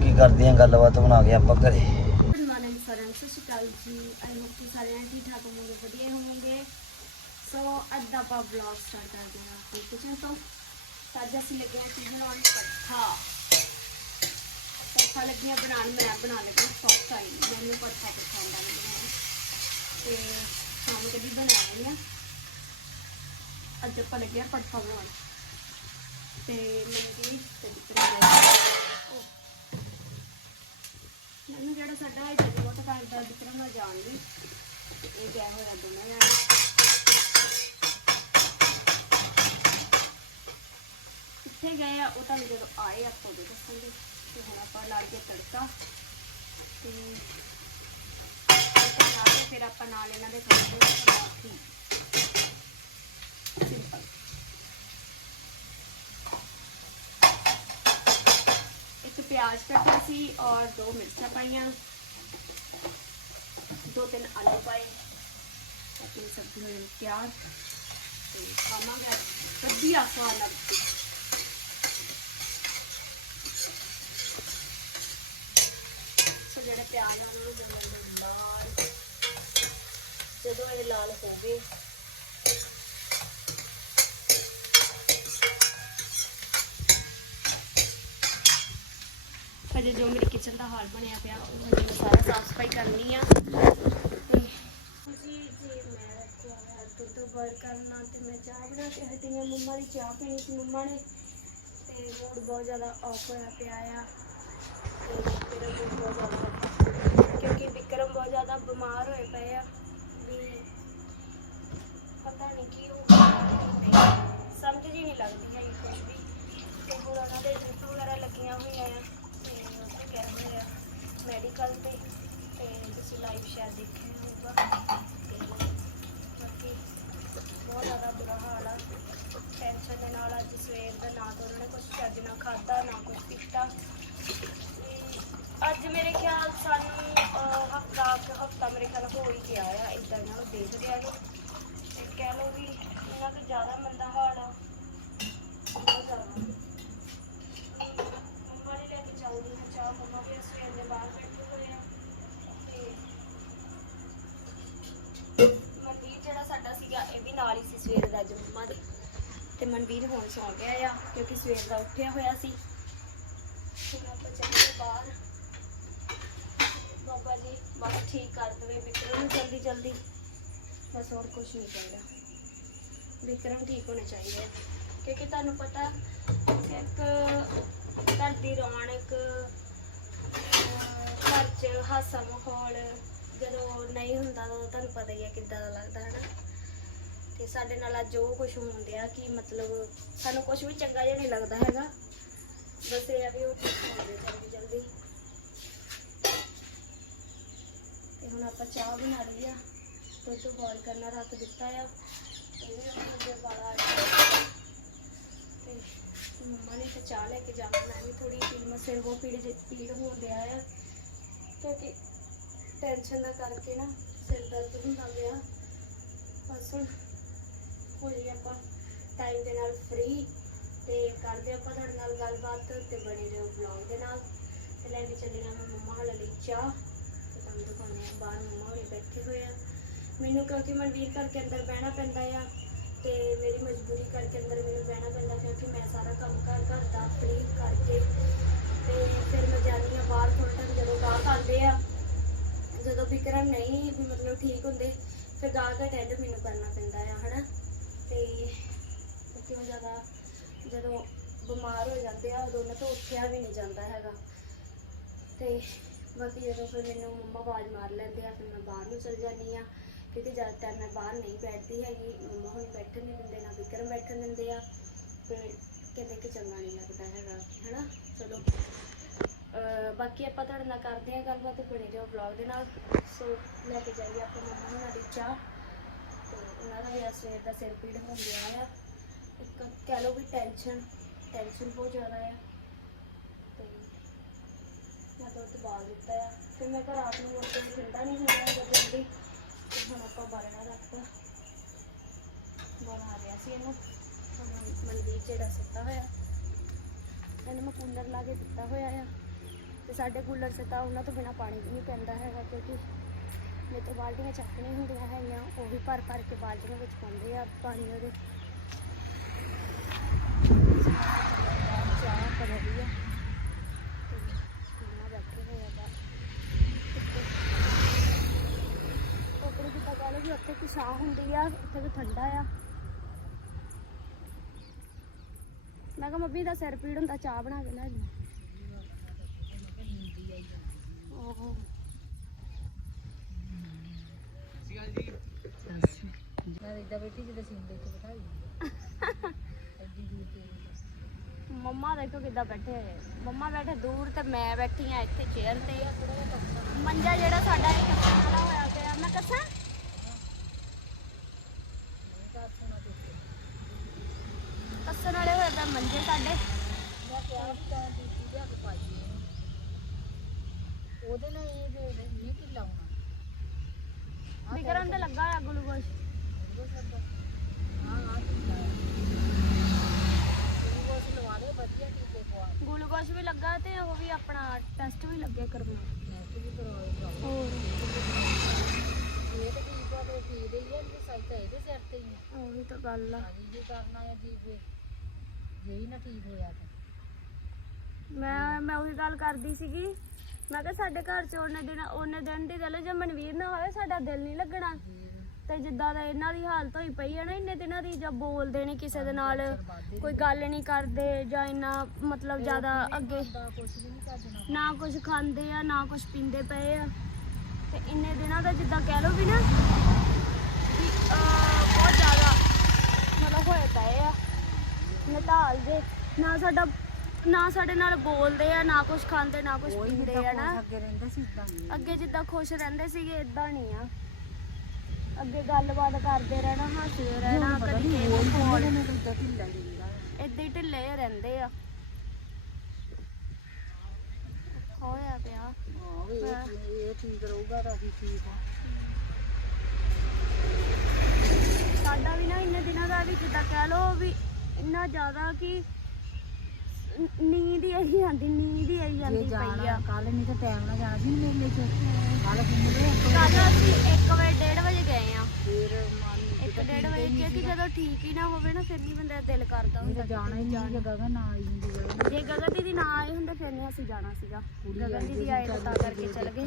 ਕੀ ਕਰਦੇ ਆ ਗੱਲਬਾਤ ਬਣਾ ਕੇ ਆਪਾਂ ਘਰੇ। ਗੁੱਡ ਮਾਰਨਿੰਗ ਸਾਰਿਆਂ ਸਤਿ ਸ਼੍ਰੀ ਅਕਾਲ ਜੀ। ਆਈ ਹੋਪ ਕਿ ਸਾਰੇ ਠੀਕ ਠਾਕ ਹੋਵੋਗੇ, ਵਧੀਆ ਹੋਵੋਗੇ। ਸੋ ਅੱਜ ਦਾ ਆਪਾਂ ਵਲੌਗ ਸਟਾਰਟ ਕਰਦੇ ਹਾਂ। ਕਿਚਨ ਤੋਂ। ਅੱਜ ਅਸੀਂ ਲੱਗੇ ਹਾਂ ਕੀ ਬਣਾਉਣ ਪਰਠਾ ਪਰਠਾ ਲੱਗੀਆਂ ਬਣਾਉਣ, ਮੈਂ ਬਣਾਉਣ ਲੱਗੀ ਸੌਫਟ ਆਈ ਮੈਨੂੰ ਪਰਠਾ ਪਸੰਦ ਆ ਤੇ ਸ਼ਾਮ ਕਦੀ ਬਣਾਉਣੀ ਆ ਅੱਜ ਆਪਾਂ ਲੱਗੇ ਹਾਂ ਬਣਾਉਣ। ਤੇ ਮੈਨੂੰ ਤੇ ਮੈਨੂੰ ਜਿਹੜਾ ਸਾਡਾ ਹੈ ਜਦੋਂ ਉਹ ਕਰਦਾ ਵਿਕਰਮ ਨਾਲ ਜਾਣ ਇਹ ਗਿਆ ਹੋਇਆ ਦੋਨਾਂ ਨਾਲ। ਕਿੱਥੇ ਗਏ ਆ, ਉਹ ਤੁਹਾਨੂੰ ਜਦੋਂ ਆਏ ਆ ਉਹਦੇ ਦੱਸਾਂਗੇ। ਤੇ ਹੁਣ ਆਪਾਂ ਲਾ ਕੇ ਤੜਕਾ ਤੇ ਤੜਕਾ ਲਾ ਕੇ ਫਿਰ ਆਪਾਂ ਨਾਲ ਇਹਨਾਂ ਦੇ ਖਾਂਦੇ ਪਰਾਠੀ ਸਿੰਪਲ ਇੱਕ ਪਿਆਜ਼ ਕੱਟਿਆ ਸੀ ਔਰ ਦੋ ਮਿਰਚਾਂ ਪਾਈਆਂ ਦੋ ਤਿੰਨ ਆਲੂ ਪਾਏ ਆਪਣੀ ਸਬਜ਼ੀ ਹੋ ਜਾਣੀ ਤਿਆਰ ਤੇ ਖਾਵਾਂਗੇ ਅੱਜ ਵਧੀਆ ਸਵਾਦ ਲੱਗਦੀ ਸੋ ਜਿਹੜੇ ਪਿਆਜ਼ ਆ, ਉਹਨਾਂ ਨੂੰ ਜਲਦੀ ਲਾਲ ਜਦੋਂ ਇਹ ਲਾਲ ਹੋ ਗਏ। ਹਜੇ ਜੋ ਮੇਰੇ ਕਿਚਨ ਦਾ ਹਾਲ ਬਣਿਆ ਪਿਆ, ਉਹ ਹਜੇ ਮੈਂ ਸਾਰਾ ਸਾਫ਼ ਸਫ਼ਾਈ ਕਰਨੀ ਆ। ਜੀ ਜੀ, ਮੈਂ ਰੱਖਿਆ ਹੋਇਆ ਦੁੱਧ ਬੋਇਲ ਕਰਨਾ ਤੇ ਮੈਂ ਚਾਹ ਬਣਾ ਕੇ ਹਟੀ ਹਾਂ ਮੰਮਾ ਦੀ ਚਾਹ ਪੀਣੀ ਸੀ, ਮੰਮਾ ਨੇ। ਤੇ ਮੂਡ ਬਹੁਤ ਜ਼ਿਆਦਾ ਆਫ ਹੋਇਆ ਪਿਆ ਆ। ਤੇ ਮੇਰਾ ਮੂਡ ਬਹੁਤ ਜ਼ਿਆਦਾ ਬਹੁਤ ਜ਼ਿਆਦਾ ਬਿਮਾਰ ਹੋਏ ਪਏ ਆ। ਵੀ ਪਤਾ ਨਹੀਂ ਕੀ ਹੋ ਸਮਝ ਜੀ ਨਹੀਂ ਲੱਗਦੀ ਹੈ ਕੁਝ ਵੀ। ਤੇ ਹੁਣ ਉਹਨਾਂ ਦੇ ਡ੍ਰਿਪ ਵਗੈਰਾ ਲੱਗੀਆਂ ਹੋਈਆਂ ਆ ਤੇ ਉੱਥੇ ਗਏ ਹੋਏ ਆ ਮੈਡੀਕਲ ਤੇ ਤੇ ਤੁਸੀਂ ਲਾਈਵ ਸ਼ਾਇਦ ਦੇਖਿਆ ਹੋਊਗਾ ਤੇ ਬਾਕੀ ਬਹੁਤ ਜ਼ਿਆਦਾ ਬੁਰਾ ਹਾਲ ਆ ਟੈਨਸ਼ਨ ਦੇ ਨਾਲ ਅੱਜ ਸਵੇਰ ਦਾ ਨਾ ਤਾਂ ਉਹਨਾਂ ਨੇ ਕੁਝ ਚੱਜ ਨਾਲ ਖਾਦਾ ਨਾ ਕੁਝ ਪੀਤਾ ਤੇ ਅੱਜ ਮੇਰੇ ਖਿਆਲ ਸਾਨੂੰ ਹਫਤਾ ਹਫਤਾ ਮੇਰੇ ਖਿਆਲ ਹੋ ਹੀ ਗਿਆ ਆ ਇਦਾਂ ਇਹਨਾਂ ਨੂੰ ਦੇਖ ਰਿਹਾ ਨੂੰ ਤੇ ਕਹਿ ਲਓ ਵੀ ਇਹਨਾਂ ਦਾ ਜ਼ਿਆਦਾ ਮੰਦਾ ਹਾਲ ਆ ਬਹੁਤ ਜ਼ਿਆਦਾ ਮੰਮਾ ਨੇ ਲੈ ਕੇ ਚੱਲਦੀ ਹਾਂ ਚਾਹ ਮੰਮਾ ਵੀ ਸਵੇਰ ਦੇ ਬਾਹਰ ਬੈਠੇ ਹੋਏ ਆ ਤੇ ਮਨਵੀਰ ਜਿਹੜਾ ਸਾਡਾ ਸੀਗਾ ਇਹ ਵੀ ਨਾਲ ਹੀ ਸੀ ਸਵੇਰ ਦਾ ਅੱਜ ਮੰਮਾ ਦੇ ਤੇ ਮਨਵੀਰ ਹੁਣ ਸੌ ਗਿਆ ਆ, ਕਿਉਂਕਿ ਸਵੇਰ ਦਾ ਉੱਠਿਆ ਹੋਇਆ ਸੀ। ਹੁਣ ਆਪਾਂ ਚੱਲੀਏ ਬਾਹਰ। ਬਾਬਾ ਜੀ ਬਸ ਠੀਕ ਕਰ ਦੇਵੇ, ਵਿਕਰਮ ਨੂੰ ਜਲਦੀ ਜਲਦੀ ਬਸ ਹੋਰ ਕੁਝ ਨਹੀਂ ਚਾਹੀਦਾ ਵਿਕਰਮ ਠੀਕ ਹੋਣੇ ਚਾਹੀਦੇ ਆ। ਕਿਉਂਕਿ ਤੁਹਾਨੂੰ ਪਤਾ, ਇੱਕ ਘਰ ਦੀ ਰੌਣਕ ਘਰ 'ਚ ਹਾਸਾ ਮਾਹੌਲ ਜਦੋਂ ਨਹੀਂ ਹੁੰਦਾ ਤਾਂ ਤੁਹਾਨੂੰ ਪਤਾ ਹੀ ਹੈ ਕਿੱਦਾਂ ਦਾ ਲੱਗਦਾ ਹੈ ਨਾ ਤੇ ਸਾਡੇ ਨਾਲ ਅੱਜ ਉਹ ਕੁਝ ਹੋਣ ਡਿਆ ਕਿ ਮਤਲਬ ਸਾਨੂੰ ਕੁਝ ਵੀ ਚੰਗਾ ਜਿਹਾ ਨਹੀਂ ਲੱਗਦਾ ਹੈਗਾ। ਬਸ ਇਹ ਆ ਵੀ ਉਹ ਠੀਕ ਹੋ ਜਾਵੇ ਜਲਦੀ ਜਲਦੀ। ਤੇ ਹੁਣ ਆਪਾਂ ਚਾਹ ਬਣਾ ਲਈ ਆ। ਦੁੱਧ ਬੋਇਲ ਕਰਨਾ ਰੱਖ ਦਿੱਤਾ ਆ। ਇਹ ਵੀ ਆਪਾਂ ਦੇ ਵਾਲਾ ਤੇ ਮੰਮਾ ਨੇ ਤਾਂ ਚਾਹ ਲੈ ਕੇ ਜਾਣਾ। ਮੈਂ ਵੀ ਥੋੜੀ ਪੀ ਮੈਂ ਸਿਰ ਉਹ ਪੀੜ ਜਿਹੀ ਪੀੜ ਹੋਣ ਡਿਆ ਆ। ਕਿਉਂਕਿ ਟੈਨਸ਼ਨ ਦਾ ਕਰਕੇ ਨਾ ਸਿਰ ਦਰਦ ਹੁੰਦਾ ਗਿਆ ਬਸ ਹੁਣ ਹੋ ਜੀ ਆਪਾਂ ਟਾਈਮ ਦੇ ਨਾਲ ਫ੍ਰੀ ਤੇ ਕਰਦੇ ਆਪਾਂ ਤੁਹਾਡੇ ਨਾਲ ਗੱਲਬਾਤ ਤੇ ਬਣੇ ਰਹੋ ਵਲੌਗ ਦੇ ਨਾਲ। ਤੇ ਲੈ ਕੇ ਚੱਲੀ ਆ ਮੈਂ ਮੰਮਾ ਹਲੇ ਲਈ ਚਾਹ। ਤੇ ਤੁਹਾਨੂੰ ਦਿਖਾਉਂਦੇ ਆ ਬਾਹਰ ਮੰਮਾ ਹੋਣੀ ਬੈਠੇ ਹੋਏ ਆ। ਮੈਨੂੰ ਕਿਉਂਕਿ ਮਨਵੀਰ ਕਰਕੇ ਅੰਦਰ ਬਹਿਣਾ ਪੈਂਦਾ ਆ ਤੇ ਮੇਰੀ ਮਜਬੂਰੀ ਕਰਕੇ ਅੰਦਰ ਮੈਨੂੰ ਬਹਿਣਾ ਪੈਂਦਾ ਕਿਉਂਕਿ ਮੈਂ ਸਾਰਾ ਕੰਮ ਘਰ ਘਰ ਦਾ ਫ੍ਰੀ ਕਰਕੇ ਤੇ ਫਿਰ ਮੈਂ ਜਾਂਦੀ ਆ ਬਾਹਰ ਥੋੜਾ ਟਾਈਮ ਜਦੋਂ ਗਾਹਕ ਆਉਂਦੇ ਆ, ਜਦੋਂ ਵਿਕਰਮ ਨਹੀਂ ਵੀ ਮਤਲਬ ਠੀਕ ਹੁੰਦੇ, ਫਿਰ ਗਾਹਕ ਅਟੈਂਡ ਮੈਨੂੰ ਕਰਨਾ ਪੈਂਦਾ ਆ, ਹਨਾ? ਤੇ ਕਿਉਂਕਿ ਉਹ ਜ਼ਿਆਦਾ ਜਦੋਂ ਬਿਮਾਰ ਹੋ ਜਾਂਦੇ ਆ, ਉਦੋਂ ਉਹਨਾਂ ਤੋਂ ਉੱਠਿਆ ਵੀ ਨਹੀਂ ਜਾਂਦਾ ਹੈਗਾ। ਤੇ ਬਾਕੀ ਜਦੋਂ ਫਿਰ ਮੈਨੂੰ ਮੰਮਾ ਆਵਾਜ਼ ਮਾਰ ਲੈਂਦੇ ਆ, ਫਿਰ ਮੈਂ ਬਾਹਰ ਨੂੰ ਚਲ ਜਾਂਦੀ ਆ, ਕਿਉਂਕਿ ਜ਼ਿਆਦਾਤਰ ਮੈਂ ਬਾਹਰ ਨਹੀਂ ਬੈਠਦੀ ਹੈਗੀ। ਮੰਮਾ ਹੁਣ ਬੈਠਣ ਨਹੀਂ ਦਿੰਦੇ, ਨਾ ਵਿਕਰਮ ਬੈਠਣ ਦਿੰਦੇ ਆ। ਤੇ ਕਹਿੰਦੇ ਕਿ ਚੰਗਾ ਨਹੀਂ ਲੱਗਦਾ ਹੈਗਾ, ਹੈਨਾ? ਚਲੋ। ਬਾਕੀ ਆਪਾਂ ਤੁਹਾਡੇ ਨਾਲ ਕਰਦੇ ਹਾਂ ਗੱਲਬਾਤ ਬਣੇ ਜਾਓ ਵਲੌਗ ਦੇ ਨਾਲ। ਸੋ ਲੈ ਕੇ ਜਾਈਏ ਆਪਾਂ ਮੰਮਾ ਨੂੰ ਨਾਲ ਚਾਹ। ਉਹਨਾਂ ਦਾ ਵੀ ਅੱਜ ਸਵੇਰ ਦਾ ਸਿਰ ਪੀੜ ਹੋ ਗਿਆ ਆ। ਇੱਕ ਕਹਿ ਲਓ ਵੀ ਟੈਨਸ਼ਨ ਟੈਨਸ਼ਨ ਬਹੁਤ ਜ਼ਿਆਦਾ ਆ। ਤੇ ਮੈਂ ਦੁੱਧ ਬਾਲ ਦਿੱਤਾ ਆ। ਫਿਰ ਮੈਂ ਘਰ ਰਾਤ ਨੂੰ ਮੁੜ ਠੰਡਾ ਨਹੀਂ ਹੁੰਦਾ ਹੈਗਾ ਜਲਦੀ। ਤੇ ਹੁਣ ਆਪਾਂ ਬਾਲਣਾ ਰੱਖਤਾ ਬਣਾ ਰਿਹਾ ਸੀ ਇਹਨੂੰ। ਹੁਣ ਮਨਦੀਪ ਜਿਹੜਾ ਸੁੱਤਾ ਹੋਇਆ। ਇਹਨੂੰ ਮੈਂ ਕੂਲਰ ਲਾ ਕੇ ਦਿੱਤਾ ਹੋਇਆ ਆ। ਤੇ ਸਾਡੇ ਕੂਲਰ 'ਚ ਤਾਂ ਉਹਨਾਂ ਤੋਂ ਬਿਨਾ ਪਾਣੀ ਵੀ ਨਹੀਂ ਪੈਂਦਾ ਹੈਗਾ ਕਿਉਂਕਿ ਮੇਰੇ ਤੋਂ ਬਾਲਟੀਆਂ ਚੱਕਣੀਆਂ ਹੁੰਦੀਆਂ ਹੈਗੀਆਂ, ਉਹ ਵੀ ਭਰ ਭਰ ਕੇ ਬਾਲਟੀਆਂ ਵਿੱਚ ਪਾਉਂਦੇ ਆ ਪਾਣੀ ਉਹਦੇ। ਚਾਹ ਕਰ ਰਹੀ ਆ। ਕਿੰਨਾ ਬੈਠੇ ਹੋਏ ਆ ਉੱਪਰ ਜਿੱਦਾਂ ਕਹ ਲਓ ਵੀ ਉੱਥੇ ਕੋਈ ਛਾਂ ਹੁੰਦੀ ਆ, ਉੱਥੇ ਵੀ ਠੰਡਾ ਆ। ਮੈਂ ਕਿਹਾ ਮੰਮੀ ਦਾ ਸਿਰ ਪੀੜ ਹੁੰਦਾ, ਚਾਹ ਬਣਾ ਕੇ ਲੈ ਜੀ ਓਹੋ। ਮੈਂ ਇਦਾਂ ਬੈਠੀ ਜਿੱਦਾਂ ਸਿੰਦੇ ਚ ਬਿਠਾਈ ਐਡੀ ਦੂਰ ਤੇ ਮੰਮਾ ਦੇਖੋ ਕਿੱਦਾਂ ਬੈਠੇ ਹੋਏ ਮੰਮਾ ਬੈਠੇ ਦੂਰ ਤੇ ਮੈਂ ਬੈਠੀ ਆ ਇੱਥੇ ਚੇਅਰ ਤੇ। ਮੰਜਾ ਜਿਹੜਾ ਸਾਡਾ ਇਹ ਕੱਸਣ ਵਾਲਾ ਹੋਇਆ ਪਿਆ। ਮੈਂ ਕੱਸਾਂ ਕੱਸਣ ਵਾਲੇ ਹੋਏ ਪਏ ਮੰਜੇ ਸਾਡੇ। ਉਹਦੇ ਨਾਲ ਇਹ ਨਹੀਂ ਕਿ ਲਾਉਣਾ ਵਿਕਰਮ ਤੇ ਲੱਗਾ ਹੋਇਆ ਗਲੂਕੋਸ਼। ਗਲੂਕੋਸ਼ ਵੀ ਲੱਗਾ ਤੇ ਉਹ ਵੀ ਆਪਣਾ ਟੈਸਟ ਵੀ ਲੱਗੇ ਕਰਨਾ। ਹੋਰ। ਇਹ ਤਾਂ ਗੱਲ ਆ। ਮੈਂ ਮੈਂ ਉਹੀ ਗੱਲ ਕਰਦੀ ਸੀਗੀ। ਮੈਂ ਕਿਹਾ ਸਾਡੇ ਘਰ ਚ ਉਹਨੇ ਦਿਨ ਉਹਨੇ ਦਿਨ ਦੀ ਗੱਲ ਜੇ ਮਨਵੀਰ ਨਾ ਹੋਵੇ, ਸਾਡਾ ਦਿਲ ਨਹੀਂ ਲੱਗਣਾ। ਤੇ ਜਿੱਦਾਂ ਦਾ ਇਹਨਾਂ ਦੀ ਹਾਲਤ ਹੋਈ ਪਈ ਹੈ ਨਾ ਇੰਨੇ ਦਿਨਾਂ ਦੀ ਜਾਂ ਬੋਲਦੇ ਨਹੀਂ ਕਿਸੇ ਦੇ ਨਾਲ ਕੋਈ ਗੱਲ ਨਹੀਂ ਕਰਦੇ ਜਾਂ ਇੰਨਾ ਮਤਲਬ ਜ਼ਿਆਦਾ ਅੱਗੇ ਨਾ ਕੁਝ ਖਾਂਦੇ ਆ ਨਾ ਕੁਝ ਪੀਂਦੇ ਪਏ ਆ। ਤੇ ਇੰਨੇ ਦਿਨਾਂ ਦਾ ਜਿੱਦਾਂ ਕਹਿ ਲਓ ਵੀ ਨਾ ਵੀ ਅਹ, ਬਹੁਤ ਜ਼ਿਆਦਾ ਮਤਲਬ ਹੋਏ ਪਏ ਆ। ਨਟਾਲ ਦੇ ਨਾ ਸਾਡਾ ਨਾ ਸਾਡੇ ਨਾਲ ਬੋਲਦੇ ਆ ਨਾ ਕੁਝ ਖਾਂਦੇ ਨਾ ਕੁਝ ਪੀਂਦੇ ਆ ਨਾ। ਅੱਗੇ ਰਹਿੰਦਾ ਸੀ ਇਦਾਂ ਅੱਗੇ ਜਿੱਦਾਂ ਖੁਸ਼ ਰਹਿੰਦੇ ਸੀਗੇ ਇਦਾਂ ਨਹੀਂ ਆ। ਅੱਗੇ ਗੱਲਬਾਤ ਕਰਦੇ ਰਹਿਣਾ ਹੱਸਦੇ ਰਹਿਣਾ ਇਦਾਂ ਇਦਾਂ ਹੀ ਢਿੱਲੇ ਜਿਹੇ ਰਹਿੰਦੇ ਆ। ਹੋਇਆ ਪਿਆ। ਹਾਂ ਵੀ ਇਹ ਇਹ ਠੀਕ ਰਹੂਗਾ ਤਾਂ ਅਸੀਂ ਠੀਕ ਆ ਸਾਡਾ ਵੀ ਨਾ ਇੰਨੇ ਦਿਨਾਂ ਦਾ ਵੀ ਜਿੱਦਾਂ ਕਹਿ ਲਓ ਵੀ ਇੰਨਾ ਜ਼ਿਆਦਾ ਕਿ ਨੀਂਦ ਹੀ ਇਹੀ ਆਂਦੀ ਨੀਂਦ ਹੀ ਇਹੀ ਜੇ ਆਂਦੀ ਪਈ ਆ। ਕੱਲ ਨਹੀਂ ਤਾਂ ਟਾਈਮ ਨਾਲ ਜਾਣਾ ਸੀ ਮੇਲੇ ਚ। ਕੱਲ ਘੁੰਮਦੇ ਕੱਲ ਅਸੀਂ 1 ਵਜੇ 1:30 ਵਜੇ ਗਏ ਆ ਫਿਰ ਮਨ 1:30 ਵਜੇ ਕਿਉਂਕਿ ਜਦੋਂ ਠੀਕ ਹੀ ਨਾ ਹੋਵੇ ਨਾ ਫਿਰ ਨਹੀਂ ਬੰਦੇ ਦਾ ਦਿਲ ਕਰਦਾ ਤਾਂ ਜਾਣਾ ਹੀ ਨਹੀਂ ਜਗ੍ਹਾ ਨਾ ਨਾ ਆਈ ਹੁੰਦੀ ਵਾ। ਜੇ ਗਗਨ ਦੀਦੀ ਨਾ ਆਏ ਹੁੰਦੇ ਫਿਰ ਨਹੀਂ ਅਸੀਂ ਜਾਣਾ ਸੀਗਾ। ਗਗਨ ਦੀਦੀ ਆਏ ਤਾਂ ਤਾਂ ਕਰਕੇ ਚੱਲ ਗਏ।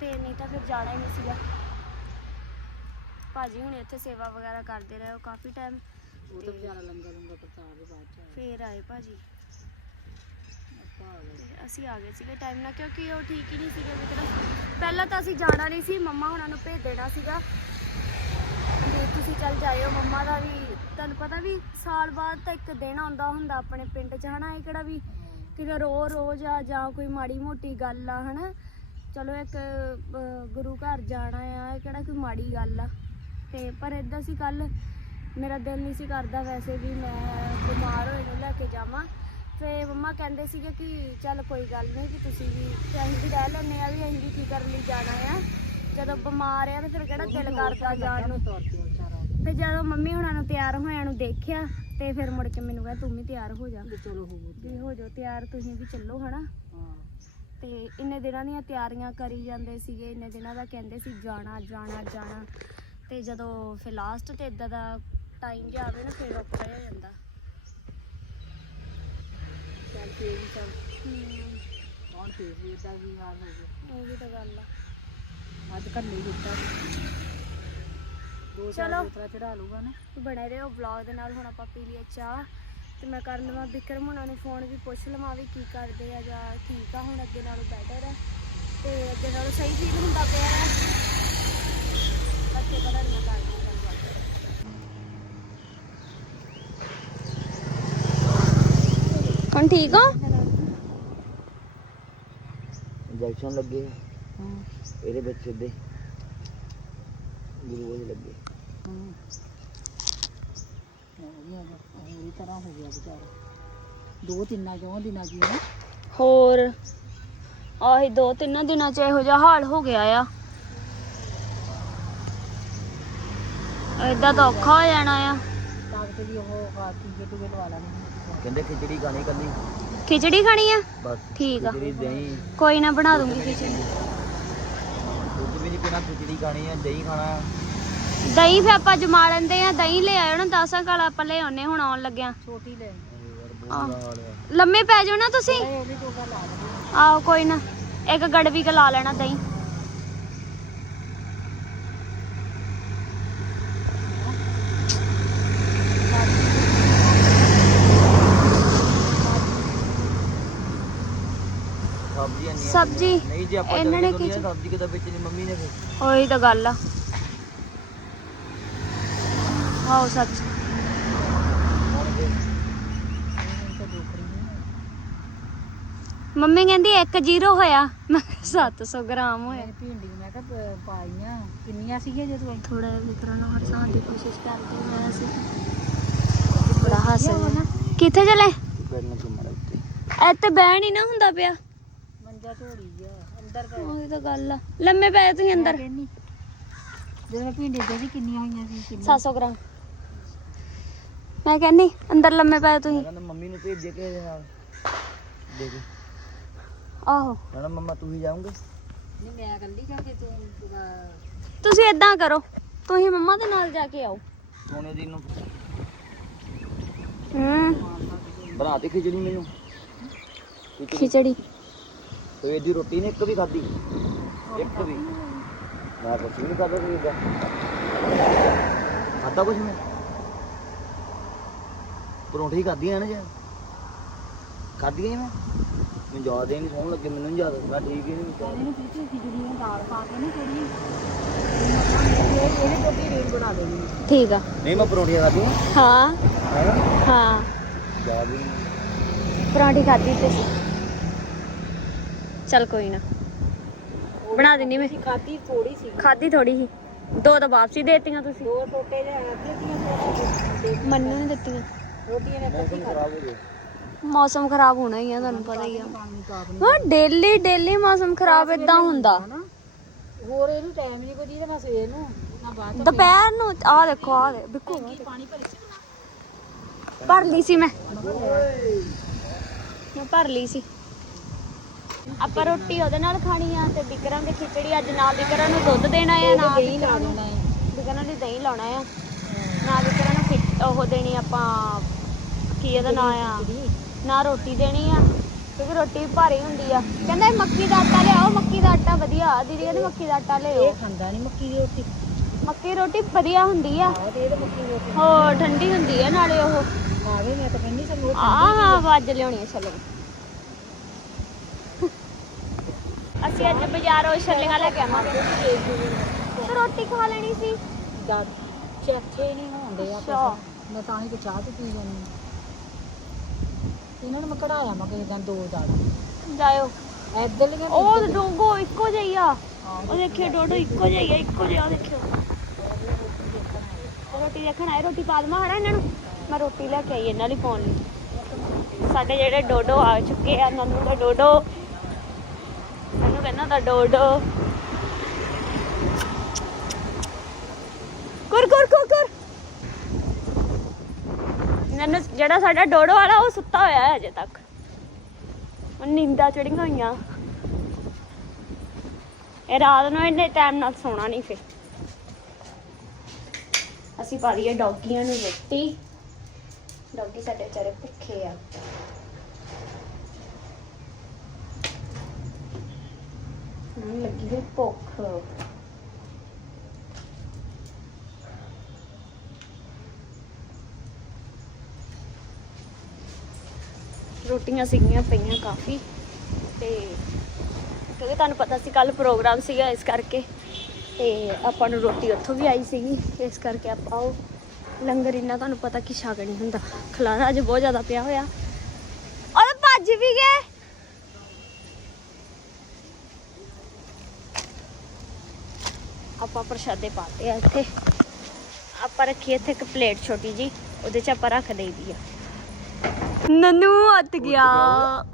ਤੇ ਨਹੀਂ ਤਾਂ ਫਿਰ ਜਾਣਾ ਹੀ ਨਹੀਂ ਸੀਗਾ। ਭਾਜੀ ਹੁਣ ਇੱਥੇ ਸੇਵਾ ਵਗੈਰਾ ਕਰਦੇ ਰਹੇ ਉਹ ਕਾਫੀ ਟਾਈਮ ਉਹ ਤਾਂ ਵਿਚਾਰਾ ਬਾਅਦ ਚ ਫੇਰ ਆਏ ਭਾਜੀ। ਆਪਾਂ ਆ ਗਏ। ਤੇ ਅਸੀਂ ਆ ਗਏ ਸੀਗੇ ਟਾਈਮ ਨਾਲ ਕਿਉਂਕਿ ਉਹ ਠੀਕ ਹੀ ਨਹੀਂ ਸੀਗੇ ਮਤਲਬ ਪਹਿਲਾਂ ਤਾਂ ਅਸੀਂ ਜਾਣਾ ਨਹੀਂ ਸੀ ਮੰਮਾ ਉਹਨਾਂ ਨੂੰ ਭੇਜ ਦੇਣਾ ਸੀਗਾ। ਵੀ ਤੁਸੀਂ ਚੱਲ ਜਾਇਓ ਮੰਮਾ ਦਾ ਵੀ ਤੁਹਾਨੂੰ ਪਤਾ ਵੀ ਸਾਲ ਬਾਅਦ ਤਾਂ ਇੱਕ ਦਿਨ ਆਉਂਦਾ ਹੁੰਦਾ ਆਪਣੇ ਪਿੰਡ 'ਚ ਹਨਾ ਇਹ ਕਿਹੜਾ ਵੀ ਕਿਤੇ ਰੋ ਰੋਜ਼ ਆ ਜਾਂ ਕੋਈ ਮਾੜੀ ਮੋਟੀ ਗੱਲ ਆ ਹਨਾ। ਚਲੋ ਇੱਕ ਅਹ, ਗੁਰੂ ਘਰ ਜਾਣਾ ਆ ਇਹ ਕਿਹੜਾ ਕੋਈ ਮਾੜੀ ਗੱਲ ਆ। ਤੇ ਪਰ ਇਦਾਂ ਸੀ ਕੱਲ ਮੇਰਾ ਦਿਲ ਨਹੀਂ ਸੀ ਕਰਦਾ ਵੈਸੇ ਵੀ ਮੈਂ ਬਿਮਾਰ ਹੋਏ ਨੂੰ ਲੈ ਕੇ ਜਾਵਾਂ। ਤੇ ਮੰਮਾ ਕਹਿੰਦੇ ਸੀਗੇ ਕਿ ਚੱਲ ਕੋਈ ਗੱਲ ਨਹੀਂ ਕਿ ਤੁਸੀਂ ਵੀ ਤੇ ਅਸੀਂ ਵੀ ਰਹਿ ਲੈਂਦੇ ਆ ਵੀ ਅਸੀਂ ਵੀ ਕੀ ਕਰਨ ਲਈ ਜਾਣਾ ਆ। ਜਦੋਂ ਬਿਮਾਰ ਆ ਤੇ ਫਿਰ ਕਿਹੜਾ ਦਿਲ ਕਰਦਾ ਜਾਣ ਨੂੰ? ਤੇ ਜਦੋਂ ਮੰਮੀ ਹੁਣਾਂ ਨੂੰ ਤਿਆਰ ਹੋਇਆਂ ਨੂੰ ਦੇਖਿਆ ਤੇ ਫਿਰ ਮੁੜ ਕੇ ਮੈਨੂੰ ਕਹਿੰਦਾ ਤੂੰ ਵੀ ਤਿਆਰ ਹੋ ਜਾ। ਚਲੋ ਹੋ ਵੀ ਹੋ ਜਾਓ ਤਿਆਰ ਤੁਸੀਂ ਵੀ ਚੱਲੋ ਹਨਾ? ਹਾਂ। ਤੇ ਇੰਨੇ ਦਿਨਾਂ ਦੀਆਂ ਤਿਆਰੀਆਂ ਕਰੀ ਜਾਂਦੇ ਸੀਗੇ ਇੰਨੇ ਦਿਨਾਂ ਦਾ ਕਹਿੰਦੇ ਸੀ ਜਾਣਾ ਜਾਣਾ ਜਾਣਾ। ਤੇ ਜਦੋਂ ਫਿਰ ਲਾਸਟ ਤੇ ਇਦਾਂ ਦਾ ਟਾਈਮ ਜਿਹਾ ਆਵੇ ਨਾ ਫਿਰ ਔਖਾ ਹੋ ਜਾਂਦਾ। ਚੱਲ ਤੇ ਵੀ ਚੱਲ। ਹੂੰ। ਕੌਣ ਫੇਰ ਵੀ ਇਦਾਂ ਵੀ ਹਾਲ ਹੋ ਗਿਆ ਉਹ ਵੀ ਤਾਂ ਗੱਲ ਆ। ਅੱਜ ਕੱਲੇ ਦਿੱਤਾ ਦੋ ਚਾਰ ਚਲੋ। ਬੋਤਲਾਂ ਚੜਾ ਲੂਗਾ ਨਾ। ਬਣੇ ਰਹੋ ਵਲੌਗ ਦੇ ਨਾਲ ਹੁਣ ਆਪਾਂ ਪੀ ਲਈਏ ਚਾਹ। ਤੇ ਮੈਂ ਕਰ ਲਵਾਂ ਵਿਕਰਮ ਹੁਣਾਂ ਨੂੰ ਫੋਨ ਵੀ ਪੁੱਛ ਲਵਾਂ ਵੀ ਕੀ ਕਰਦੇ ਆ ਜਾਂ ਠੀਕ ਆ ਹੁਣ ਅੱਗੇ ਨਾਲੋਂ ਬੈਟਰ ਆ। ਤੇ ਅੱਗੇ ਨਾਲੋਂ ਸਹੀ ਫੀਲ ਹੁੰਦਾ ਪਿਆ ਆ। ਬੱਚੇ ਪਤਾ ਨਹੀਂ ਕਰਦੇ ਆ ਗੱਲਬਾਤ ਹੁਣ ਠੀਕ ਹੋ? ਇੰਜੈਕਸ਼ਨ ਲੱਗੇ ਹਾਂ। ਇਹਦੇ ਵਿੱਚ ਸਿੱਧੇ ਗਲੂਕੋਜ਼ ਲੱਗੇ। ਹਾਂ ਉਹ ਵੀ ਤਰ੍ਹਾਂ ਹੋ ਗਿਆ ਵਿਚਾਰਾ ਦੋ ਤਿੰਨਾਂ ਚੋਂ ਦਿਨਾਂ ਜੀ ਨਾ ਹੋਰ ਆਹੀ ਦੋ ਤਿੰਨ ਦਿਨਾਂ ਚ ਇਹੋ ਜਿਹਾ ਹਾਲ ਹੋ ਗਿਆ ਆ। ਤਾਂ ਔਖਾ ਹੋ ਜਾਣਾ ਆ। ਤਾਕਤ ਦੀ ਉਹ ਖਾ ਟੀਕੇ ਟੂਕੇ ਲਵਾ ਲੈਣੇ ਕਹਿੰਦੇ ਖਿਚੜੀ ਖਾਣੀ ਕੱਲੀ। ਖਿਚੜੀ ਖਾਣੀ ਆ? ਬਸ ਠੀਕ ਆ। ਖਿਚੜੀ ਦਹੀਂ ਕੋਈ ਨਾ ਬਣਾ ਦੂੰਗੀ ਖਿਚੜੀ। ਨਹੀਂ ਪੀਣਾ ਖਿਚੜੀ ਖਾਣੀ ਹੈ ਦਹੀਂ ਖਾਣਾ? ਦਹੀਂ ਫੇ ਆਪਾਂ ਜਮਾ ਲੈਂਦੇ ਆ ਦਹੀਂ ਲੈ ਆਇਓ ਨਾ 10 ਕਾਲ ਆਪਾਂ ਲੈ ਆਉਨੇ ਹੁਣ ਆਉਣ ਲੱਗਿਆ। ਛੋਟੀ ਲੈ ਆਹ, ਲੰਮੇ ਪੈ ਜਾਓ ਨਾ ਤੁਸੀਂ? ਆਓ ਕੋਈ ਨਾ। ਇੱਕ ਗੜਵੀ ਕ ਲਾ ਲੈਣਾ ਦਹੀਂ। ਸਬਜ਼ੀ? ਨਹੀਂ ਸਬਜ਼ੀ ਨਹੀਂ ਜੇ ਆਪਾਂ ਇਹਨਾਂ ਨੇ ਕੀ ਸਬਜ਼ੀ ਕਿਦਾਂ ਵੇਚਣੀ ਮੰਮੀ ਨੇ ਫਿਰ। ਉਹੀ ਤਾਂ ਗੱਲ ਆ। ਆਓ ਹਾਂ ਮੰਮੀ ਕਹਿੰਦੀ 1 ਜ਼ੀਰੋ ਹੋਇਆ। ਮੈਂ ਕਿਹਾ 700 ਗ੍ਰਾਮ ਹੋਇਆ। ਮੈਂ ਭਿੰਡੀ ਮੈਂ ਕਿਹਾ ਪ- ਪਾਈਆਂ। ਕਿੰਨੀਆਂ ਸੀਗੀਆਂ ਜਦੋਂ ਆਈ ਥੋੜਾ ਵਿਕਰਨ ਨੂੰ ਹਰਸਾਉਣ ਦੀ ਕੋਸ਼ਿਸ਼ ਕਰਦੀ ਮੈਂ ਸੀ। ਬੜਾ ਹੱਸ ਰਿਹਾ ਕਿੱਥੇ ਚਲੇ? ਬੈਠਣਾ ਤੂੰ ਮਾੜਾ ਇੱਥੇ। ਇੱਥੇ ਬਹਿਣ ਹੀ ਨਾ ਹੁੰਦਾ ਪਿਆ। ਮੰਜਾ ਢੋੜੀ ਗਿਆ ਅੰਦਰ ਕਰ ਉਹੀ ਤਾਂ ਗੱਲ ਆ। ਲੰਮੇ ਪਏ ਤੁਸੀਂ ਅੰਦਰ। ਕਹਿੰਦੀ ਜਦੋਂ ਮੈਂ ਭਿੰਡੀ ਦੇ ਕਿੰਨੀਆਂ ਹੋਈਆਂ ਸੀ ਕਿੰਨੀਆਂ? 700 ਗ੍ਰਾਮ। ਮੈਂ ਕਹਿੰਨੀ ਅੰਦਰ ਲੰਮੇ ਪਏ ਤੁਸੀਂ। ਮੈਂ ਕਹਿੰਦਾ ਮੰਮੀ ਨੂੰ ਭੇਜ ਦੇ ਕਿਸੇ ਦੇ ਨਾਲ। ਦੇ ਦੇ। ਆਹੋ। ਕਹਿੰਦਾ ਮੰਮਾ ਤੂੰ ਹੀ ਜਾਉਂਗੇ ਨਹੀਂ ਮੈਂ ਇਕੱਲੀ ਕਰਕੇ ਤੂੰ ਅਹ, ਤੁਸੀਂ ਇਦਾਂ ਕਰੋ ਤੁਸੀਂ ਮੰਮਾ ਦੇ ਨਾਲ ਜਾ ਕੇ ਆਓ। ਸੋਨੇ ਦੀ ਨੂੰ। ਹੂੰ। ਬਣਾ ਦੇ ਖਿਚੜੀ ਮੈਨੂੰ। ਖਿਚੜੀ। ਸਵੇਰ ਦੀ ਰੋਟੀ ਨੇ ਇੱਕ ਵੀ ਖਾਧੀ। ਇੱਕ ਵੀ। ਮੈਂ ਕੁਛ ਵੀ ਨਹੀਂ ਖਾਧਾ ਸਵੇਰ ਦਾ ਖਾਧਾ ਕੁਛ ਮੈਂ? ਪਰੌਂਠੀ ਖਾਧੀਆਂ ਨਾ ਜੀ। ਖਾਧੀਆਂ ਹੀ ਮੈਂ? ਮੈਨੂੰ ਯਾਦ ਹੀ ਨਹੀਂ ਸੌਣ ਲੱਗੇ ਮੈਨੂੰ ਨਹੀਂ ਯਾਦ ਮੈਂ ਠੀਕ ਹੀ ਨਹੀਂ। ਇਹਨੂੰ ਪੀਤੀ ਖਿਚੜੀ ਨਾਲ ਦਾਲ ਪਾ ਕੇ ਨਾ ਥੋੜੀ ਇਹਨੇ ਟੋਪੀ ਰੇਲ ਬਣਾ ਦੇਣੀ ਠੀਕ ਆ। ਨਹੀਂ ਮੈਂ ਪਰੌਂਠੀਆਂ ਖਾਧੀਆਂ। ਹਾਂ। ਹੈ? ਹਾਂ। ਯਾਦ ਹੀ ਨਹੀਂ। ਪਰੌਂਠੀ ਖਾਧੀ ਤੁਸੀਂ ਚੱਲ ਕੋਈ ਨਾ। ਬਣਾ ਦਿੰਨੀ ਮੈਂ। ਖਾਤੀ ਥੋੜੀ ਸੀ। ਖਾਧੀ ਥੋੜੀ ਸੀ। ਦੋ ਤਾਂ ਵਾਪਸੀ ਦੇਤੀਆਂ ਤੁਸੀਂ। ਦੋ ਟੋਟੇ ਦੇ ਅੱਧੇ ਦੀਆਂ ਮੰਨੂ ਨੇ ਦਿੱਤੀਆਂ। ਰੋਟੀਆਂ ਨੇ ਮੌਸਮ ਖਰਾਬ ਹੋ ਗਿਆ। ਮੌਸਮ ਖਰਾਬ ਹੋਣਾ ਹੀ ਆ ਤੁਹਾਨੂੰ ਪਤਾ ਹੀ ਆ। ਹਾਂ ਡੇਲੀ ਡੇਲੀ ਮੌਸਮ ਖਰਾਬ ਇਦਾਂ ਹੁੰਦਾ। ਹੋਰ ਇਹਨੂੰ ਟਾਈਮ ਨਹੀਂ ਕੋਈ ਜਿਹਦੇ ਨਾਲ ਸਵੇਰ ਨੂੰ। ਨਾ ਬਾਅਦ ਦੁਪਹਿਰ ਨੂੰ ਆਹ ਦੇਖੋ ਆਹ ਦੇ ਬਿੱਕੂ ਪਾਣੀ ਭਰੀ ਸੀ? ਭਰ ਲਈ ਸੀ ਮੈਂ। ਮੈਂ ਭਰ ਲਈ ਸੀ। ਆਪਾਂ ਰੋਟੀ ਉਹਦੇ ਨਾਲ ਖਾਣੀ ਆ ਤੇ ਬਿਕਰਾਂ ਦੀ ਖਿਚੜੀ ਅੱਜ ਨਾਲ ਬਿਕਰਾਂ ਨੂੰ ਦੁੱਧ ਦੇਣਾ ਆ ਲਾ ਦੇਣਾ ਹੈ ਬਿਕਰਾਂ ਦੀ ਦਹੀਂ ਲਾਉਣਾ ਆ। ਨਾਲ ਬਿਕਰਾਂ ਨੂੰ ਖਿਚ- ਉਹ ਦੇਣੀ ਆਪਾਂ ਕੀ ਇਹਦਾ ਨਾਂ ਆ? ਨਾ ਰੋਟੀ ਦੇਣੀ ਆ ਕਿਉਂਕਿ ਰੋਟੀ ਵੀ ਭਾਰੀ ਹੁੰਦੀ ਆ। ਕਹਿੰਦਾ ਇਹ ਮੱਕੀ ਦਾ ਆਟਾ ਲਿਆਓ ਮੱਕੀ ਦਾ ਆਟਾ ਵਧੀਆ। ਆ ਦੀਦੀ ਕਹਿੰਦੀ ਮੱਕੀ ਦਾ ਆਟਾ ਲਿਆਓ। ਇਹ ਖਾਂਦਾ ਨਹੀਂ ਮੱਕੀ ਦੀ ਰੋਟੀ। ਮੱਕੀ ਦੀ ਰੋਟੀ ਵਧੀਆ ਹੁੰਦੀ ਆ। ਆਹ ਤੇ ਇਹ ਤਾਂ ਮੱਕੀ ਦੀ ਰੋਟੀ। ਹੋਰ ਠੰਡੀ ਹੁੰਦੀ ਆ ਨਾਲੇ ਉਹ। ਆਵੇ ਮੈਂ ਤਾਂ ਕਹਿੰਦੀ ਸਾਨੂੰ ਉਹ ਆਹ ਵੱਜ ਲਿਆਉਣੀ ਆ ਚਲੋ। ਅਸੀਂ ਅੱਜ ਬਾਜ਼ਾਰੋਂ ਛੱਲੀਆਂ ਲੈ ਕੇ ਆਵਾਂਗੇ। ਤੇ ਰੋਟੀ ਖਾ ਲੈਣੀ ਸੀ। ਦਾ ਚੈਥੇ ਨਹੀਂ ਹੁੰਦੇ ਆ ਅੱਛਾ। ਮੈਂ ਤਾਂ ਹੀ ਤੇ ਚਾਹ ਤੇ ਪੀ ਜਾਂਦੀ ਇਹਨਾਂ ਨੂੰ ਮੈਂ ਕਢਾਇਆ ਮੈਂ ਕਿਸੇ ਦਿਨ ਦੋ ਦਾਲ। ਜਾਇਓ। ਇੱਧਰ ਲਿਆ ਉਹ ਡੋਗੋ ਇੱਕੋ ਜਿਹੀ ਆ। ਉਹ ਦੇਖਿਓ ਡੋਡੋ ਇੱਕੋ ਜਿਹੀ ਆ ਇੱਕੋ ਜਿਹਾ ਦੇਖਿਓ। ਰੋਟੀ ਦੇਖਣ ਆਏ ਰੋਟੀ ਪਾ ਦਵਾਂ ਹਨਾ ਇਹਨਾਂ ਨੂੰ? ਮੈਂ ਰੋਟੀ ਲੈ ਕੇ ਆਈ ਇਹਨਾਂ ਲਈ ਪਾਉਣ ਲਈ। ਸਾਡੇ ਜਿਹੜੇ ਡੋਡੋ ਆ ਚੁੱਕੇ ਆ ਨੰਨੂ ਦਾ ਡੋਡੋ। ਇਹਨੂੰ ਦਾ ਡੋਡੋ। ਕੁਰ ਕੁਰ ਕੁਰ ਕੁਰ। ਨੰਨੂ ਜਿਹੜਾ ਸਾਡਾ ਡੋਡੋ ਵਾਲਾ, ਉਹ ਸੁੱਤਾ ਹੋਇਆ ਹੈ ਅਜੇ ਤੱਕ। ਉਹ ਨੀਂਦਾਂ ਚੜੀਆਂ ਹੋਈਆਂ। ਇਹ ਰਾਤ ਨੂੰ ਇੰਨੇ ਟਾਈਮ ਨਾਲ ਸੌਣਾ ਨਹੀਂ ਫੇ ਅਸੀਂ ਪਾ ਲਈਏ ਡੌਗੀਆਂ ਨੂੰ ਰੋਟੀ। ਡੌਗੀ ਸਾਡੇ ਵਿਚਾਰੇ ਭੁੱਖੇ ਆ। ਹੁਣ ਲੱਗੀ ਹੋਈ ਭੁੱਖ। ਰੋਟੀਆਂ ਸੀਗੀਆਂ ਪਈਆਂ ਕਾਫੀ ਤੇ ਕਿਉਂਕਿ ਤੁਹਾਨੂੰ ਪਤਾ ਸੀ ਕੱਲ ਪ੍ਰੋਗਰਾਮ ਸੀਗਾ ਇਸ ਕਰਕੇ ਤੇ ਆਪਾਂ ਨੂੰ ਰੋਟੀ ਉੱਥੋਂ ਵੀ ਆਈ ਸੀਗੀ, ਇਸ ਕਰਕੇ ਆਪਾਂ ਉਹ ਲੰਗਰ ਇੰਨਾ ਤੁਹਾਨੂੰ ਪਤਾ ਕਿ ਛਕ ਨਹੀਂ ਹੁੰਦਾ। ਖਲਾਰਾ ਅੱਜ ਬਹੁਤ ਜ਼ਿਆਦਾ ਪਿਆ ਹੋਇਆ। ਔਰ ਭੱਜ ਵੀ ਗਏ। ਆਪਾਂ ਪ੍ਰਸ਼ਾਦੇ ਪਾਤੇ ਆ ਇੱਥੇ। ਆਪਾਂ ਰੱਖੀ ਇੱਥੇ ਇੱਕ ਪਲੇਟ ਛੋਟੀ ਜੀ ਉਹਦੇ 'ਚ ਆਪਾਂ ਰੱਖ ਦੇਈਦੀ ਆ। ਨੰਨੂ ਉੱਤ ਗਿਆ।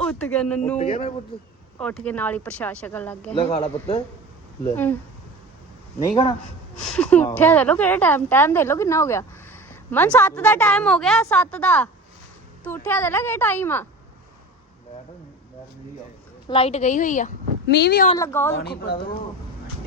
ਉੱਤ ਗਿਆ ਨੰਨੂ। ਮੇਰਾ ਪੁੱਤ। ਉੱਠ ਕੇ ਨਾਲ ਹੀ ਪ੍ਰਸ਼ਾਦ ਛਕਣ ਲੱਗ ਗਿਆ। ਲੈ ਖਾ ਲਾ ਪੁੱਤ। ਲੈ। ਨਹੀਂ ਖਾਣਾ? ਉੱਠਿਆ ਦੇ ਲੋ ਕਿਹੜਾ ਟਾਈਮ ਟਾਈਮ ਦੇ ਲੋ ਕਿੰਨਾ ਹੋ ਗਿਆ? ਮਨ 7 ਦਾ ਟਾਈਮ ਹੋ ਗਿਆ 7 ਦਾ। ਤੂੰ ਉੱਠਿਆ ਦੇ ਲੈ ਕਿਹੜਾ ਟਾਈਮ ਆ? ਲਾਈਟ ਗਈ ਹੋਈ ਆ। ਮੀਂਹ ਵੀ ਆਉਣ ਲੱਗਾ ਉਹ ਪਾਣੀ ਪਿਲਾ ਦੋ